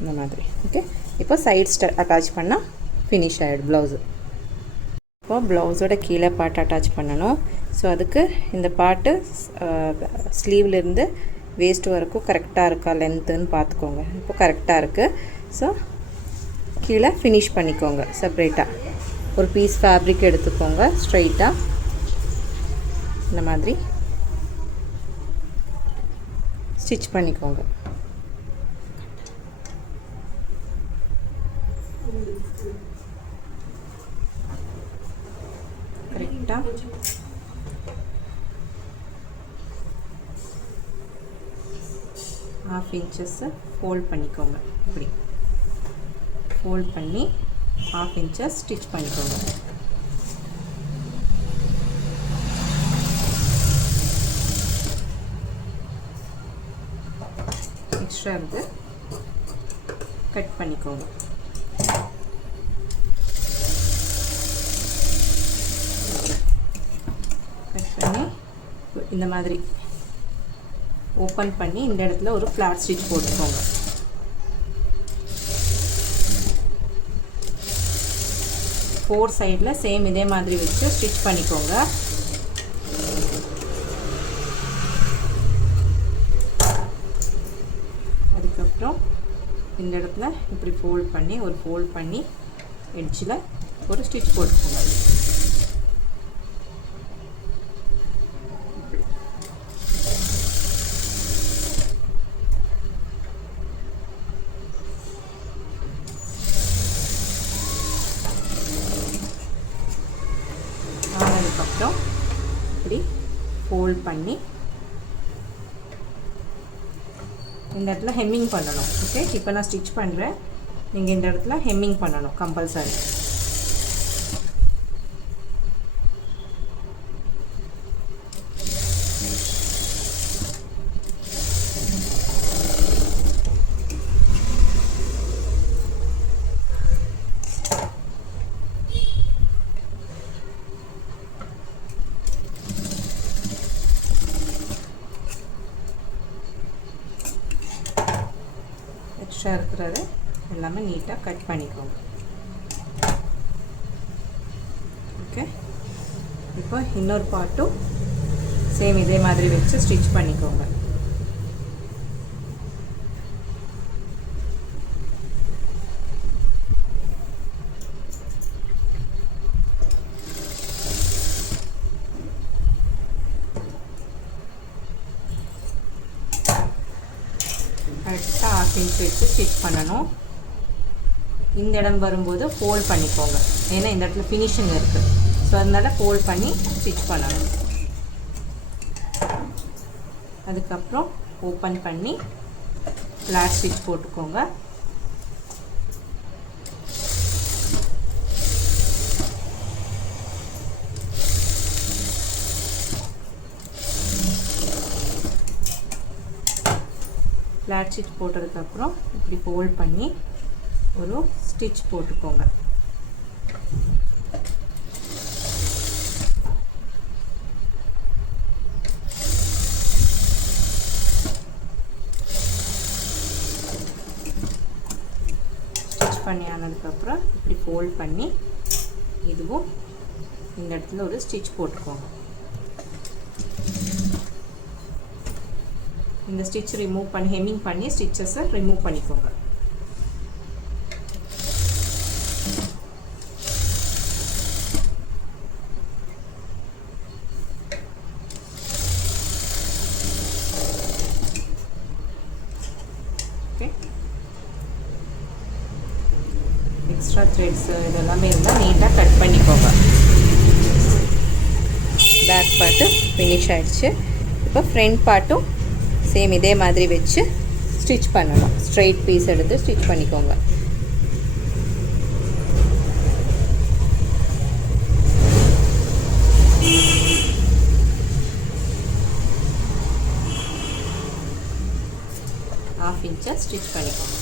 இந்த மாதிரி. ஓகே, இப்போ சைட் அட்டாச் பண்ணால் ஃபினிஷ் ஆகிடும் ப்ளவுஸு. இப்போ ப்ளவுஸோட கீழே பார்ட் அட்டாச் பண்ணணும். ஸோ அதுக்கு இந்த பார்ட்டு ஸ்லீவ்லேருந்து வேஸ்ட் வரைக்கும் கரெக்டாக இருக்கா லென்த்துன்னு பார்த்துக்கோங்க. இப்போ கரெக்டாக இருக்குது. ஸோ கீழே ஃபினிஷ் பண்ணிக்கோங்க. செப்ரேட்டாக ஒரு பீஸ் ஃபேப்ரிக் எடுத்துக்கோங்க. ஸ்ட்ரைட்டாக இந்த மாதிரி ஸ்டிச் பண்ணிக்கோங்க. கரெக்டாக ½ இன்ச்சஸ்ஸு ஃபோல்ட் பண்ணிக்கோங்க. இப்படி ஃபோல்ட் பண்ணி ½ இன்ச்சஸ் ஸ்டிச் பண்ணிக்கோங்க. எக்ஸ்ட்ரா இருந்து கட் பண்ணிக்கோங்க. கட் பண்ணி இந்த மாதிரி ஓப்பன் பண்ணி இந்த இடத்துல ஒரு ஃப்ளாட் ஸ்டிச் போட்டுக்கோங்க. ஃபோர் சைடில் சேம் இதே மாதிரி வச்சு ஸ்டிச் பண்ணிக்கோங்க. அதுக்கப்புறம் இந்த இடத்துல இப்படி ஃபோல்ட் பண்ணி எட்ஜில் ஒரு ஸ்டிச் போட்டுக்கோங்க. ஆனதுக்கப்புறம் இப்படி ஃபோல்ட் பண்ணி இந்த இடத்துல ஹெம்மிங் பண்ணணும். ஓகே, இப்போ நான் ஸ்டிச் பண்ணுறேன். நீங்கள் இந்த இடத்துல ஹெம்மிங் பண்ணணும் கம்பல்சரி. எக்ஸ்ட்ரா இருக்கிறது எல்லாமே நீட்டாக கட் பண்ணிக்கோங்க. ஓகே, இப்போ இன்னொரு பார்ட்டும் சேம் இதே மாதிரி வச்சு ஸ்டிச் பண்ணிக்கோங்க. கரெக்டாக ½ இன்ச் வச்சு ஸ்டிச் பண்ணணும். இந்த இடம் வரும்போது ஃபோல்ட் பண்ணிக்கோங்க. ஏன்னா இந்த இடத்துல ஃபினிஷிங் இருக்குது. ஸோ அதனால் ஃபோல்ட் பண்ணி ஸ்டிச் பண்ணணும். அதுக்கப்புறம் ஓப்பன் பண்ணி ஃப்ளாட் ஸ்டிச் போட்டுக்கோங்க. ஃப்ளாட் ஸ்டிச் போட்டதுக்கப்புறம் இப்படி ஃபோல்ட் பண்ணி ஒரு ஸ்டிச் போட்டுக்கோங்க. ஸ்டிச் பண்ணி ஆனதுக்கப்புறம் இப்படி ஃபோல்ட் பண்ணி இதுவும் இந்த இடத்துல ஒரு ஸ்டிச் போட்டுக்கோங்க. இந்த ஸ்டிச் ரிமூவ் பண்ணி ஹெம்மிங் பண்ணி ஸ்டிச்சஸை ரிமூவ் பண்ணிக்கோங்க. ஓகே, எக்ஸ்ட்ரா த்ரெட்ஸ் இதெல்லாமே இருந்தால் நீட்டாக கட் பண்ணிக்கோங்க. பேக் பார்ட்டு ஃபினிஷ் ஆகிடுச்சு. இப்போ ஃப்ரண்ட் பார்ட்டும் சேம் இதே மாதிரி வச்சு ஸ்டிச் பண்ணணும். ஸ்ட்ரைட் பீஸ் எடுத்து ஸ்டிச் பண்ணிக்கோங்க. ½ இன்ச்சை ஸ்டிச் பண்ணிக்கோங்க.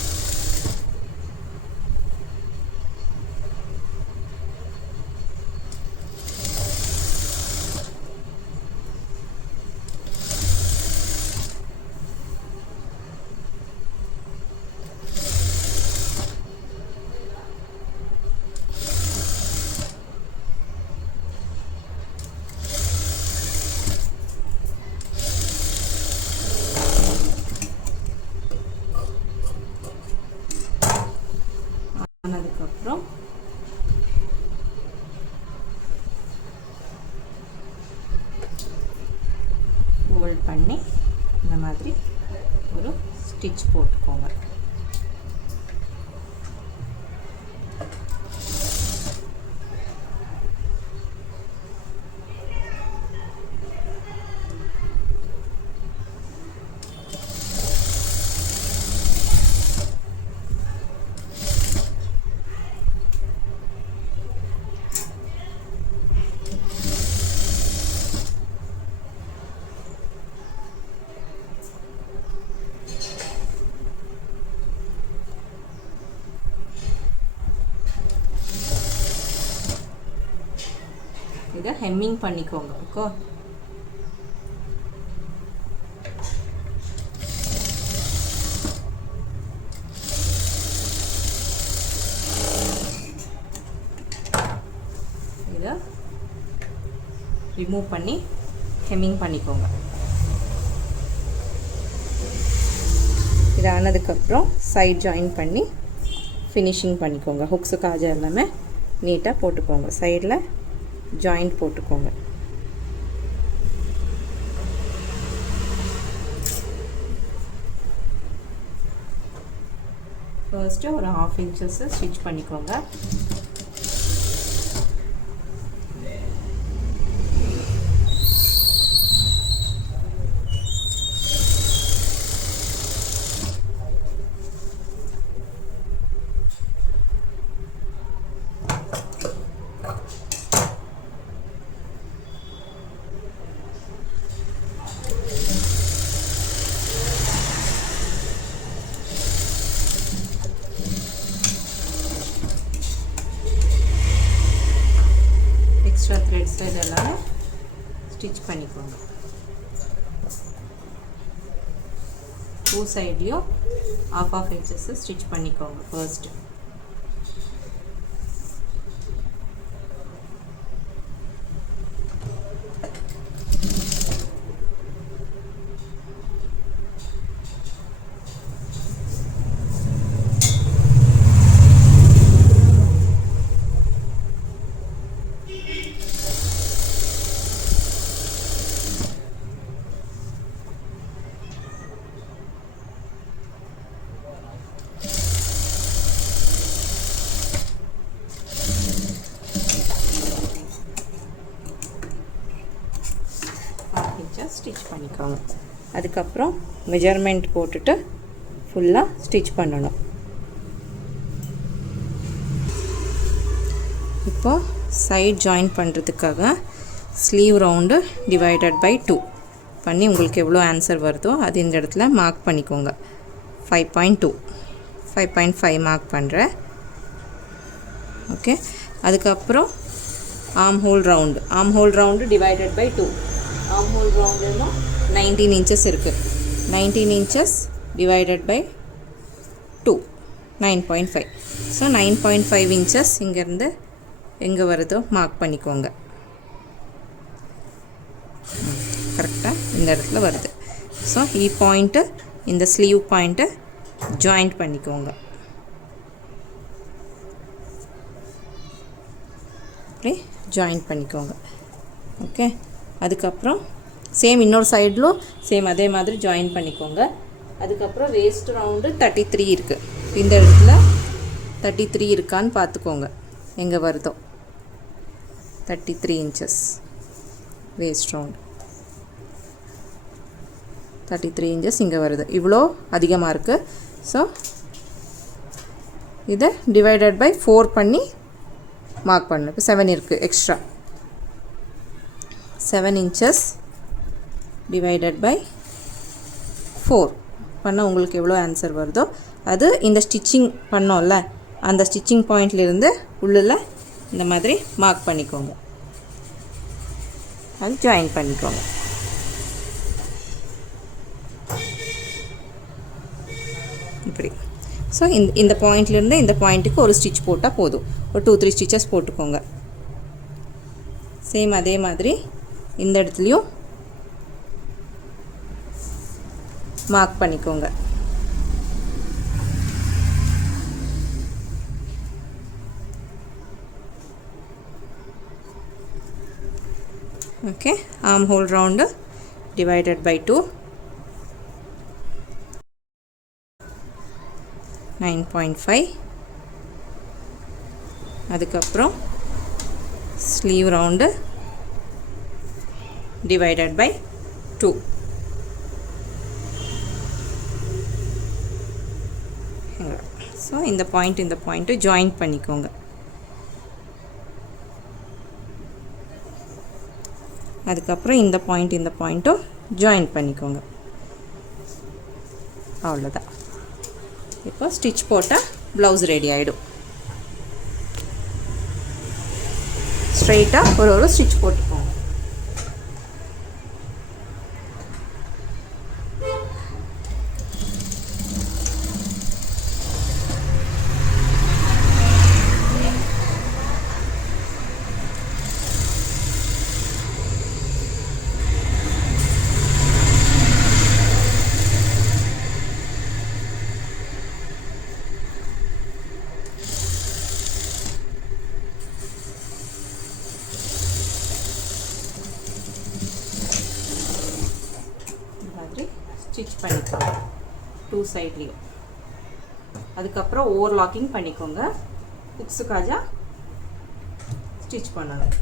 ஃபோல்ட் பண்ணி இந்த மாதிரி ஒரு ஸ்டிச் போட்டுக்கோங்க. இதை ஹெம்மிங் பண்ணிக்கோங்க. ஓகே, இதை ரிமூவ் பண்ணி ஹெம்மிங் பண்ணிக்கோங்க. இது ஆனதுக்கப்புறம் சைட் ஜாயின் பண்ணி ஃபினிஷிங் பண்ணிக்கோங்க. ஹுக்ஸு காஜா எல்லாமே நீட்டாக போட்டுக்கோங்க. சைடில் ஜாயிண்ட் போட்டுக்கோங்க. ஃபர்ஸ்ட்டு ஒரு 1/2 இன்ச்சஸ் ஸ்டிச் பண்ணிக்கோங்க. எக்ஸ்ட்ரா த்ரெட்ஸ் இதெல்லாம் ஸ்டிச் பண்ணிக்கோங்க. 2 சைட்லையும் 1/2 இன்ச்சஸ் ஸ்டிச் பண்ணிக்கோங்க ஃபர்ஸ்ட்டு. ஸ்டிச் பண்ணிக்கோங்க. அதுக்கப்புறம் மெஜர்மெண்ட் போட்டுட்டு ஃபுல்லாக ஸ்டிச் பண்ணணும். இப்போ சைட் ஜாயின் பண்ணுறதுக்காக ஸ்லீவ் ரவுண்டு டிவைடட் பை 2 பண்ணி உங்களுக்கு எவ்வளோ ஆன்சர் வருதோ அது இந்த இடத்துல மார்க் பண்ணிக்கோங்க. 5.2 5.5 மார்க் பண்ணுறேன். ஓகே, அதுக்கப்புறம் armhole round divided by 2. Armhole ரவுண்டுன்னா 19 இன்ச்சஸ் இருக்குது. 19 inches divided by 2 9.5. So 9.5 inches இங்கேருந்து எங்கே வருதோ மார்க் பண்ணிக்கோங்க. கரெக்டாக இந்த இடத்துல வருது. ஸோ பாயிண்ட்டு இந்த ஸ்லீவ் பாயிண்ட்டை ஜாயிண்ட் பண்ணிக்கோங்க. அப்படி ஜாயின் பண்ணிக்கோங்க. ஓகே, அதுக்கப்புறம் சேம் இன்னொரு சைடிலும் சேம் அதே மாதிரி ஜாயின் பண்ணிக்கோங்க. அதுக்கப்புறம் வேஸ்ட் ரவுண்டு 33 இருக்குது. இந்த இடத்துல 33 இருக்கான்னு பார்த்துக்கோங்க. எங்கே வருதோ 33 இன்ச்சஸ் வேஸ்ட் ரவுண்டு 33 இன்ச்சஸ் இங்கே வருது. இவ்வளோ அதிகமாக இருக்குது. ஸோ இதை டிவைடட் பை 4 பண்ணி மார்க் பண்ணணும். இப்போ 7 இருக்குது எக்ஸ்ட்ரா. 7 இன்ச்சஸ் டிவைடட் பை 4 பண்ணால் உங்களுக்கு எவ்வளோ ஆன்சர் வருதோ அது இந்த ஸ்டிச்சிங் பண்ணோம்ல அந்த ஸ்டிச்சிங் பாயிண்ட்லேருந்து உள்ளே இந்த மாதிரி மார்க் பண்ணிக்கோங்க. அது ஜாயின் பண்ணிக்கோங்க. இப்படி. ஸோ இந்த பாயிண்ட்லேருந்து இந்த பாயிண்ட்டுக்கு ஒரு ஸ்டிச் போட்டால் போதும். ஒரு 2-3 ஸ்டிச்சஸ் போட்டுக்கோங்க. சேம் அதே மாதிரி இந்த இடத்துலையும் மார்க் பண்ணிக்கோங்க. Okay, arm whole round divided by 2, 9.5. அதுக்கப்புறம் sleeve round divided by 2. So இந்த பாயிண்ட்டு ஜாயின் பண்ணிக்கோங்க. அதுக்கப்புறம் இந்த பாயிண்ட்டும் ஜாயின் பண்ணிக்கோங்க. அவ்வளோதான். இப்போ ஸ்டிச் போட்டால் ப்ளவுஸ் ரெடி ஆகிடும். ஸ்ட்ரைட்டாக ஒரு ஸ்டிச் போட்டுக்கோங்க. ஸ்டிச் பண்ணிக்கோங்க 2 சைட்லேயும். அதுக்கப்புறம் ஓவர்லாக்கிங் பண்ணிக்கோங்க. ஹுக்ஸுக்காக ஸ்டிச் பண்ணணும்.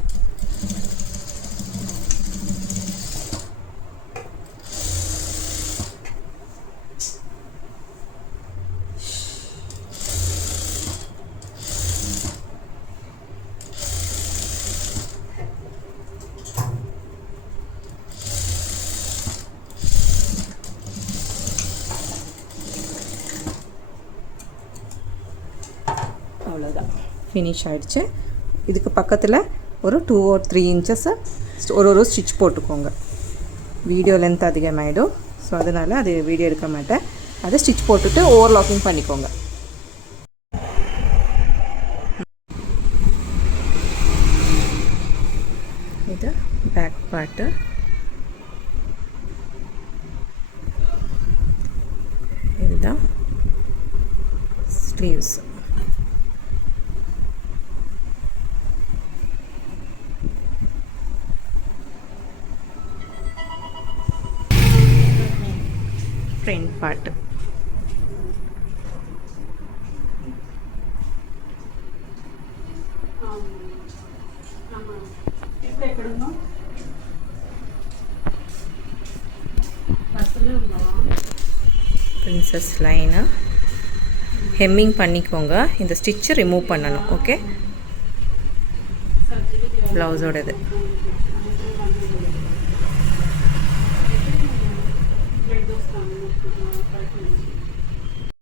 அவ்வளோதான், ஃபினிஷ் ஆகிடுச்சு. இதுக்கு பக்கத்தில் ஒரு 2 or 3 inches ஒரு ஸ்டிச் போட்டுக்கோங்க. வீடியோ லென்த் அதிகமாகிடும். ஸோ அதனால் அது வீடியோ எடுக்க மாட்டேன். அதை ஸ்டிச் போட்டுட்டு ஓவர்லாக்கிங் பண்ணிக்கோங்க. இது பேக் பார்ட்டு. இதுதான் sleeves. Front part. Princess line hemming பண்ணிக்கோங்க. இந்த ஸ்டிச்சு ரிமூவ் பண்ணணும். ஓகே, ப்ளவுஸோடது.